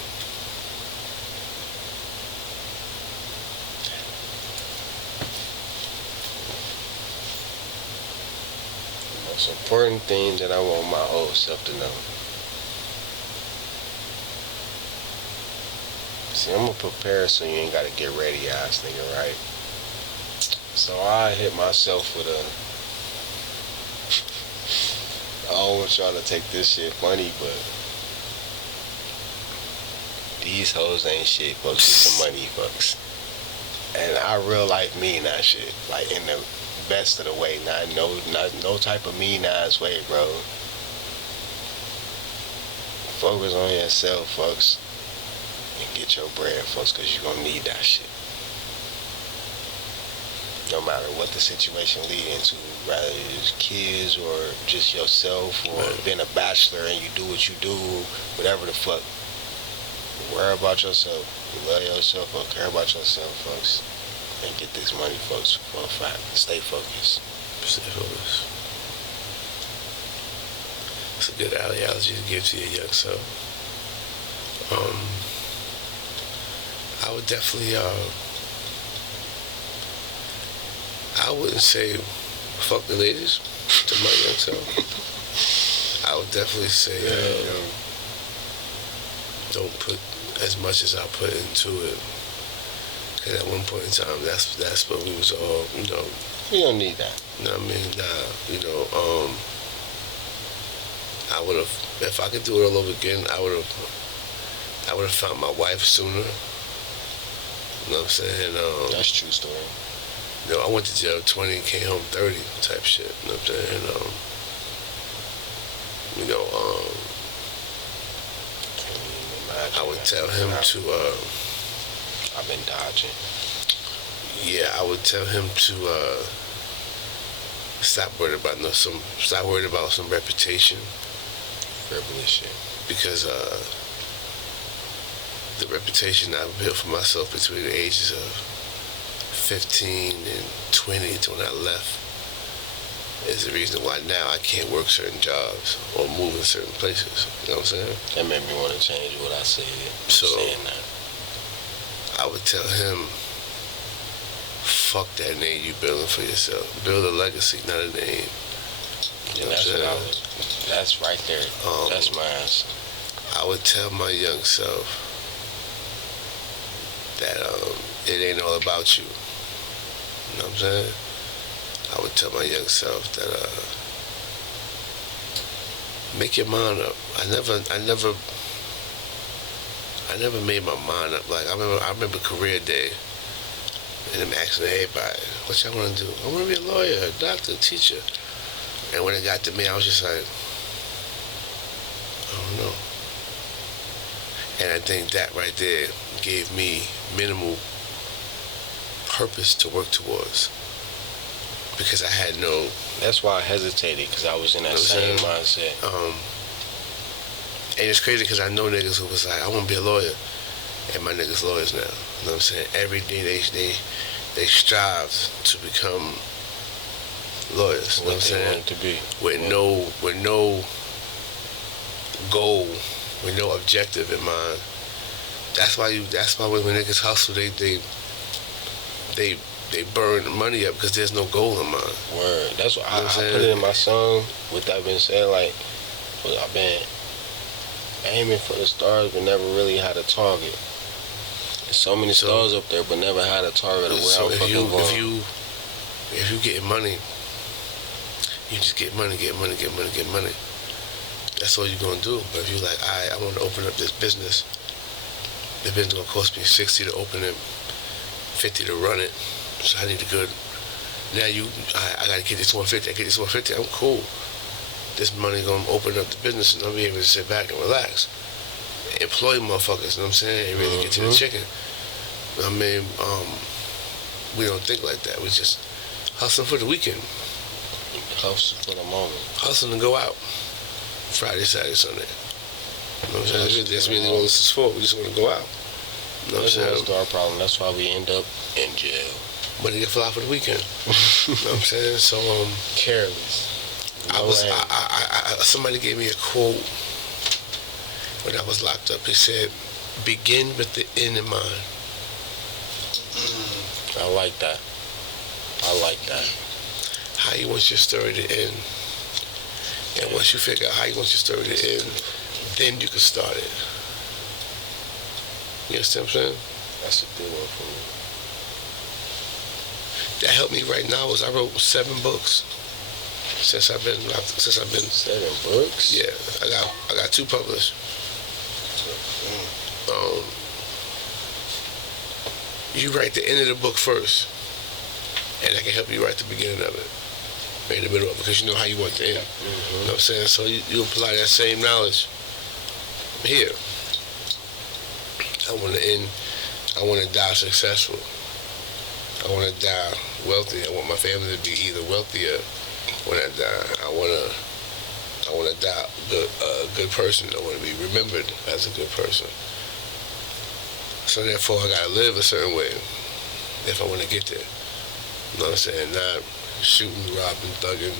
The most important thing that I want my old self to know. See, I'm gonna prepare so you ain't gotta get ready, ass nigga, right? So I hit myself with I don't want y'all to take this shit funny, but these hoes ain't shit, folks. It's some money, folks. And I real life mean that shit, like in the best of the way, not no type of mean ass way, bro. Focus on yourself, folks, and get your bread, folks, cause you gonna need that shit. No matter what the situation lead into, rather it's kids or just yourself or being a bachelor and you do what you do, whatever the fuck. Worry about yourself. You love yourself or care about yourself, folks. And get this money, folks, for a fact. Stay focused. Stay focused. It's a good analogy to give to your young self. I would definitely, I wouldn't say fuck the ladies to my young self. I would definitely say don't put as much as I put into it. Cause at one point in time, that's what we was all, You don't need that. You know what I mean? I would have, if I could do it all over again, I would have found my wife sooner. You know what I'm saying? That's a true story. I went to jail 20 and came home 30 type shit. You know what I'm saying? I would tell him to, I've been dodging. Yeah, I would tell him to stop worried about some reputation. Frivolous shit. Because the reputation I've built for myself between the ages of 15 and 20 when I left is the reason why now I can't work certain jobs or move in certain places. You know what I'm saying? That made me want to change what I said. So saying that. I would tell him, fuck that name you building for yourself. Build a legacy, not a name. You know that's what I'm what saying? that's right there. That's my answer. I would tell my young self that it ain't all about you. You know what I'm saying? I would tell my young self that make your mind up. I never made my mind up. Like I remember career day, and I'm asking everybody, what y'all want to do? I want to be a lawyer, a doctor, a teacher. And when it got to me, I was just like, I don't know. And I think that right there gave me minimal purpose to work towards, because I had no. That's why I hesitated, because I was in that same mindset. And it's crazy because I know niggas who was like, I want to be a lawyer, and my niggas lawyers now. You know what I'm saying? Every day they strive to become lawyers. You know what I'm saying? Want to be. With no goal, with no objective in mind. That's why when niggas hustle, they burn money up because there's no goal in mind. Word. That's what I put saying? it in my song. With that being said, like, I've been aiming for the stars, but never really had a target. There's so many stars up there, but never had a target of where So I'm fucking going. if you getting money, you just get money. That's all you're gonna do. But if you like, I want to open up this business. The business gonna cost me $60 to open it, $50 to run it. So I need a good. Now I gotta get this $150. I get this $150. I'm cool. This money gonna open up the business, and I'll be able to sit back and relax, employ motherfuckers. You know what I'm saying? And really get to the chicken. I mean, we don't think like that. We just hustling for the weekend. Hustle for the moment. Hustling to go out Friday, Saturday, Sunday. You know what I'm saying? That's really what this is for. We just want to go out. You know what I'm saying? That's our problem. That's why we end up in jail. But they get fly for the weekend. You know what I'm saying? So Careless. Somebody gave me a quote when I was locked up. He said, "Begin with the end in mind." I like that. How you want your story to end. And once you figure out how you want your story to end, then you can start it. You understand what I'm saying? That's a good one for me. That helped me right now is I wrote 7 books since I've been 7 books? Yeah, I got 2 published. You write the end of the book first, and I can help you write the beginning of it, maybe the middle of it, because you know how you want to end. You know what I'm saying? So you apply that same knowledge here. I want to end. I want to die successful. I want to die wealthy. I want my family to be either wealthier when I die. I want to die a good person. I want to be remembered as a good person. So therefore, I gotta live a certain way if I want to get there. You know what I'm saying? Not shooting, robbing, thugging,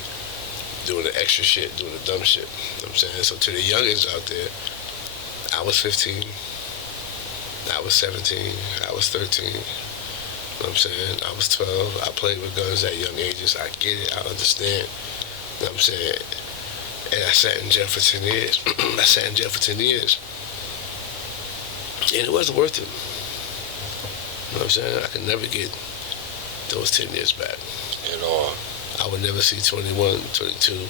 doing the extra shit, doing the dumb shit. You know what I'm saying? So to the youngins out there, I was 15, I was 17, I was 13. You know what I'm saying? I was 12. I played with guns at young ages. I get it. I understand. You know what I'm saying? And I sat in jail for 10 years. And it wasn't worth it. You know what I'm saying? I could never get those 10 years back. At all. I would never see 21, 22,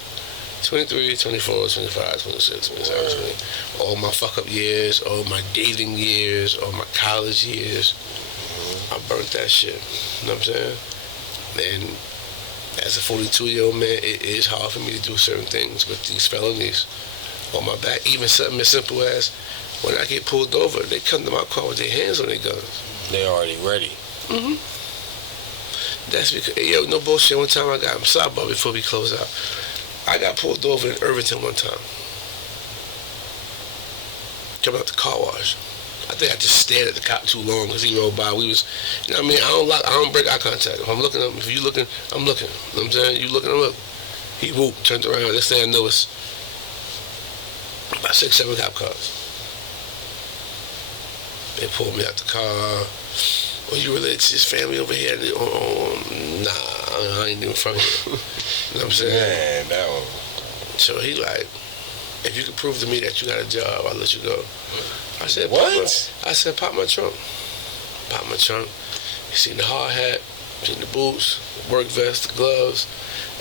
23, 24, 25, 26, 27, 28. All my fuck up years, all my dating years, all my college years. I burnt that shit. You know what I'm saying? And as a 42-year-old man, it is hard for me to do certain things with these felonies on my back. Even something as simple as when I get pulled over, they come to my car with their hands on their guns. They already ready. That's because, no bullshit. One time I'm sidebar before we close out. I got pulled over in Irvington one time. Coming out the car wash. I think I just stared at the cop too long because he rolled by. We was, you know what I mean? I don't break eye contact. If I'm looking up, if you looking, I'm looking. You know what I'm saying? You looking, I'm looking. He whooped, turned around. Next thing I know, it's about 6, 7 cop cars. They pulled me out the car. Oh, you related to his family over here? Nah, I ain't even from here. You know what I'm saying? Man, that one. So he like, if you can prove to me that you got a job, I'll let you go. I said, What? Pop my trunk. Pop my trunk. You seen the hard hat, seen the boots, the work vest, the gloves.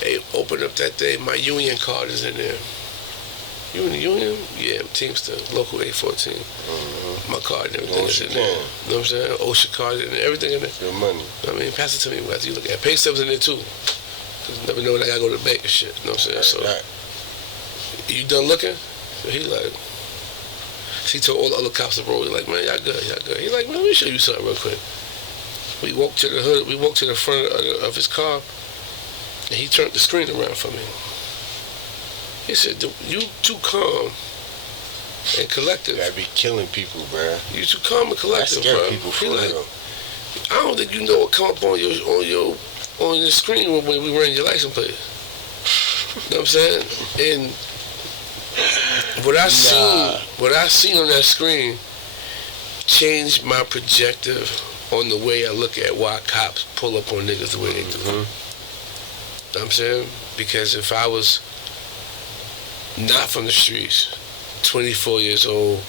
Hey, open up that thing. My union card is in there. You in the union? Yeah, I'm Teamster, local 814. Mm-hmm. My card and everything is in there. You know what I'm saying? OSHA card and everything in there. Your money. I mean, pass it to me after you look at it. Pay stubs in there too. Cause you never know when I gotta go to the bank and shit. You know what I'm saying? So, you done looking? So he like, he told all the other cops to roll. He like, man, y'all good. He like, man, let me show you something real quick. We walked to the hood. We walked to the front of his car, and he turned the screen around for me. He said, you too calm and collective. That be killing people, bro. You too calm and collective, That scare bro. people for He like, real. I don't think you know what come up on your screen when we run your license plate. You know what I'm saying? And what I seen on that screen changed my perspective on the way I look at why cops pull up on niggas the way they do. You know what I'm saying? Because if I was not from the streets, 24 years old,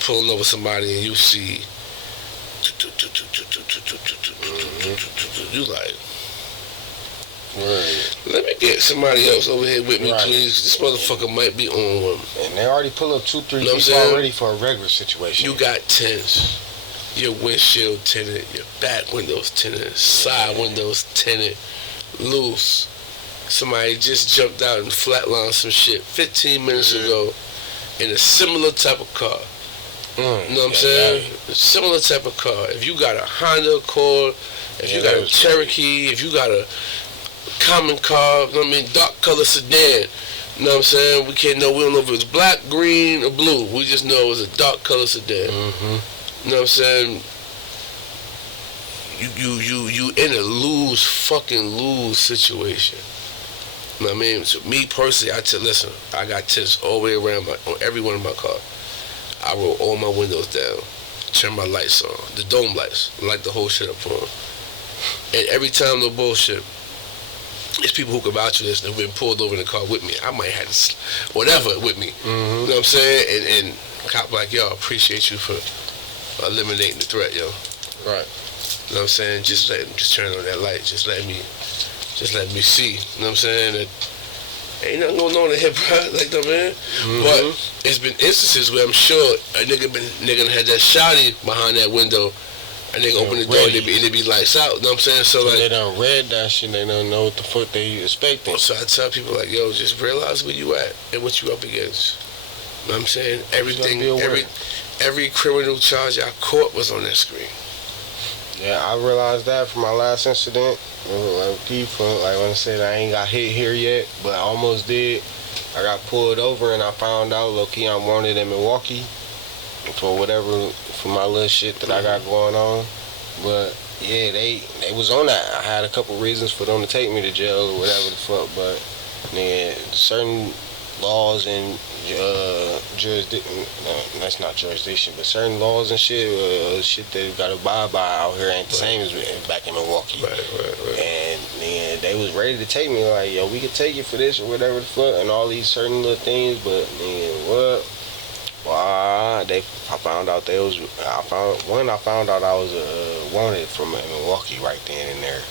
pulling over somebody and you see, you like, Right. let me get somebody else over here with me, Right. please. This motherfucker might be on one. And they already pull up 2, 3 Know what I'm people saying? already for a regular situation. You got tints. Your windshield tinted, your back windows tinted, side windows tinted, loose. Somebody just jumped out and flatlined some shit 15 minutes ago in a similar type of car. You know what I'm saying? A similar type of car. If you got a Honda Accord, if you got a Cherokee, if you got a common car, you know what I mean, dark color sedan, you know what I'm saying? We don't know if it was black, green, or blue. We just know it was a dark color sedan. You know what I'm saying? You in a lose situation. You know what I mean? So me personally, listen, I got tints all the way around on every one of my cars. I roll all my windows down, turn my lights on, the dome lights, light the whole shit up for them. And every time, no bullshit, there's people who can vouch for this and have been pulled over in the car with me. I might have whatever with me. You know what I'm saying? And cop like, yo, I appreciate you for eliminating the threat, yo. Right. You know what I'm saying? Just turn on that light. Just let me see. You know what I'm saying? That ain't nothing going on in here, bro. Like that, man. But it's been instances where I'm sure a nigga had that shotty behind that window. A nigga open the door and it be lights out. You know what I'm saying? So like, they done read that shit. They don't know what the fuck they expecting. So I tell people like, yo, just realize where you at and what you up against. You know what I'm saying? Everything, every criminal charge I caught was on that screen. Yeah, I realized that from my last incident. Like when I said I ain't got hit here yet, but I almost did. I got pulled over and I found out low-key I'm wanted in Milwaukee for my little shit that I got going on. But yeah, they was on that. I had a couple reasons for them to take me to jail or whatever the fuck, but yeah, certain laws and jurisdiction, no, that's not jurisdiction, but certain laws and shit that you gotta abide by out here ain't the same as back in Milwaukee. Right. And then they was ready to take me like, yo, we could take you for this or whatever the fuck, and all these certain little things, but what? Well, I found out I found out I was wanted from Milwaukee right then and there.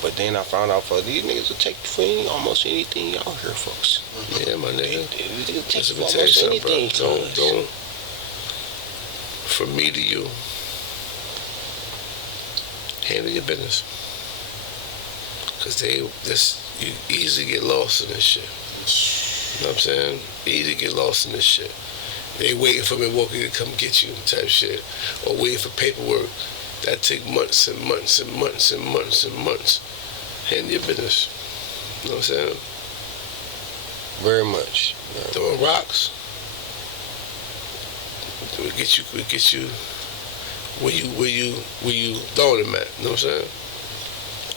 But then I found out these niggas will take you for almost anything out here, folks. Yeah, my nigga. They take you for Tell you almost something, bro. anything. Don't. From me to you, handle your business. Cause you easily get lost in this shit. You know what I'm saying? Easy to get lost in this shit. They waiting for Milwaukee to come get you type shit. Or waiting for paperwork. That take months and months and months and months and months. Handle your business. You know what I'm saying? Very much. Throwing rocks. We get you where you throwing them at. You know what I'm saying?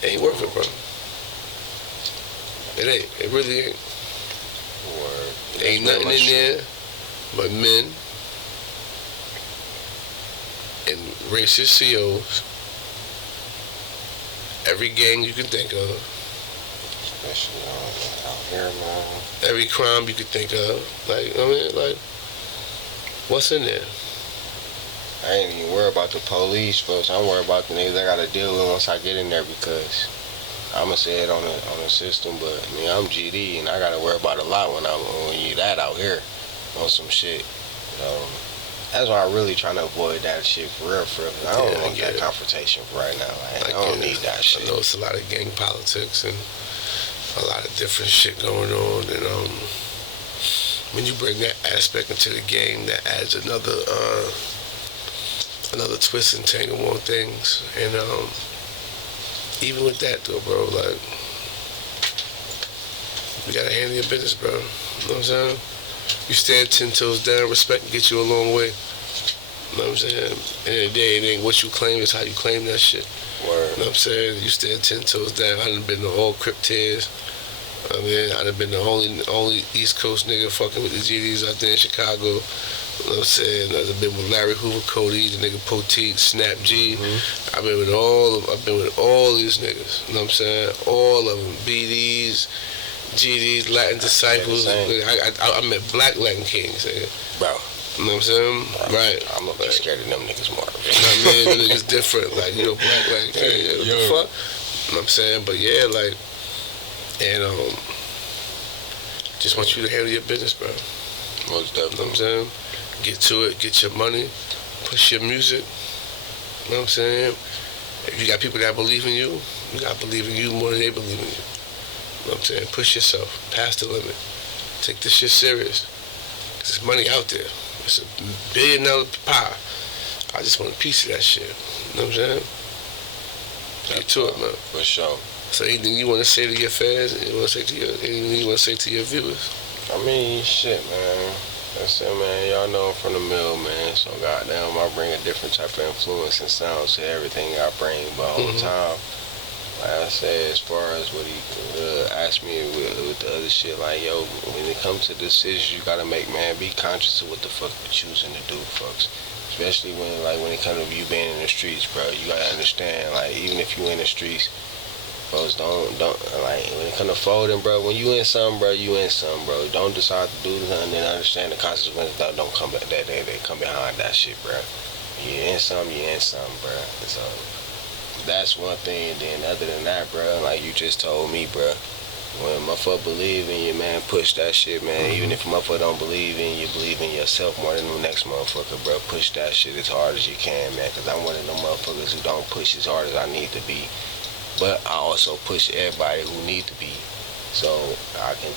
Ain't worth it, bro. It ain't. It really ain't. Word. Ain't nothing in there but men and racist COs. Every gang you can think of. Especially out here, man. Every crime you could think of. Like, I mean, like, what's in there? I ain't even worried about the police, folks. I'm worried about the niggas I gotta deal with once I get in there, because I'ma say it on the system, but I mean, I'm GD and I gotta worry about a lot when you that out here on some shit. That's why I'm really trying to avoid that shit for real. I don't want that confrontation for right now. I don't need that shit. I know it's a lot of gang politics and a lot of different shit going on, and when you bring that aspect into the game, that adds another twist and tangle on things. And even with that though, bro, like, you gotta handle your business, bro. You know what I'm saying? You stand 10 toes down, respect can get you a long way. You know what I'm saying? At the end of the day, it ain't what you claim, it's how you claim that shit. Word. You know what I'm saying? You stand 10 toes down. I done been to all Crip tears. I mean, I done been the only East Coast nigga fucking with the GDs out there in Chicago. You know what I'm saying? I've been with Larry Hoover, Cody, the nigga Poteet, Snap G. I've been with all these niggas. You know what I'm saying? All of them. BDs, GDs, Latin Disciples. I met Black Latin Kings, nigga. Bro. You know what I'm saying? Right. I'm gonna be scared of them niggas more. You know what I mean? The niggas different. Like, you know, Black Latin Kings. What the fuck? You know what I'm saying? But yeah, like, and just want you to handle your business, bro. Most You know what I'm definitely. saying? Get to it, get your money, push your music. You know what I'm saying? If you got people that believe in you, you got to believe in you more than they believe in you. You know what I'm saying? Push yourself, past the limit. Take this shit serious. There's money out there. It's $1 billion pie. I just want a piece of that shit. You know what I'm saying? Get to it, man. For sure. So anything you want to say to your fans? Anything you want to say to your viewers? I mean, shit, man. That's it, man. Y'all know I'm from the mill, man. So goddamn, I bring a different type of influence and sound to everything I bring. But all the time, like I said, as far as what he asked me with the other shit, like, yo, when it comes to decisions you gotta make, man, be conscious of what the fuck you're choosing to do, folks. Especially when it comes to you being in the streets, bro. You gotta understand, like, even if you in the streets, folks, don't like, when it comes to folding, bro, when you in something, bro, you in something, bro. Don't decide to do something and then understand the consequences that don't come back, that they come behind that shit, bro. You in something, bro. So that's one thing. And then other than that, bro, like you just told me, bro, when motherfucker believe in you, man, push that shit, man. Even if motherfucker don't believe in you, believe in yourself more than the next motherfucker, bro. Push that shit as hard as you can, man, because I'm one of them motherfuckers who don't push as hard as I need to be. But I also push everybody who need to be. So I can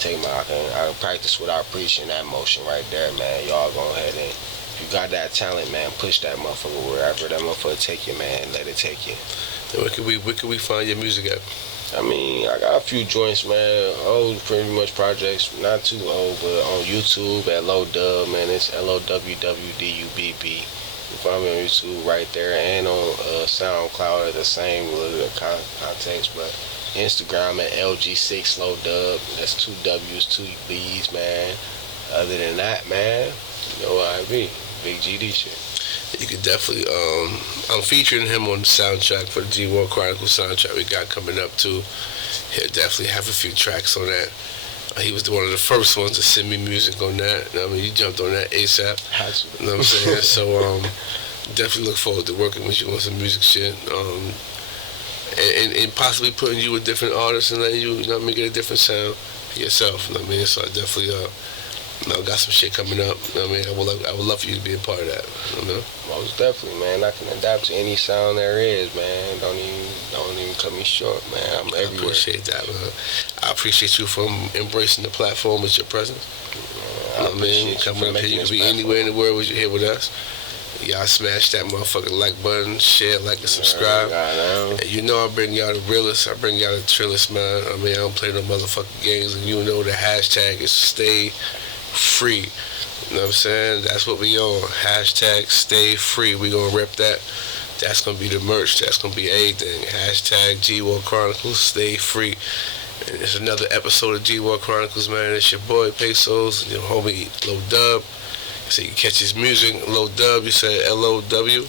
practice what I preach in that motion right there, man. Y'all go ahead and, if you got that talent, man, push that motherfucker wherever that motherfucker take you, man. Let it take you. And where can we find your music at? I mean, I got a few joints, man. Old, pretty much projects, not too old, but on YouTube at Low Dub, man. It's LOWWDUBB. You find me on YouTube right there, and on SoundCloud at the same little context, but Instagram at LG6 Low Dub. That's 2 W's, 2 B's, man. Other than that, man, you know what I be. Big GD shit. You could definitely, I'm featuring him on the soundtrack for the G War Chronicles soundtrack we got coming up too. He'll definitely have a few tracks on that. He was one of the first ones to send me music on that. I mean, he jumped on that ASAP. You know what I'm saying? So, definitely look forward to working with you on some music shit. And possibly putting you with different artists and letting you know what I mean, get a different sound yourself. You know what I mean? So I definitely, got some shit coming up. You know what I mean? I would love for you to be a part of that. You know? Most definitely, man. I can adapt to any sound there is, man. Don't even cut me short, man. I'm everywhere. I appreciate that, man. I appreciate you for embracing the platform with your presence. You know what I mean? Coming up here, you can be anywhere in the world with you here with us. Y'all smash that motherfucking like button, share, like, and subscribe. And you know I bring y'all the realest, I bring y'all the trillest, man. I mean, I don't play no motherfucking games, and you know the hashtag is stay free. You know what I'm saying? That's what we on. Hashtag stay free. We gonna rep that. That's gonna be the merch. That's gonna be everything. Hashtag G-War Chronicles, stay free. And it's another episode of G-War Chronicles, man. It's your boy Pesos, your homie Low Dub. So you can catch his music, Low Dub. You said L-O-W.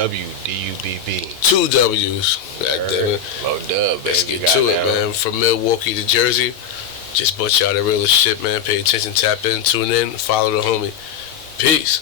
L-O-W-W-D-U-B-B. 2 W's. God damn it. Low Dub, Let's baby. get to it, man. From Milwaukee to Jersey. Just bought y'all the realest shit, man. Pay attention, tap in, tune in, follow the homie. Peace.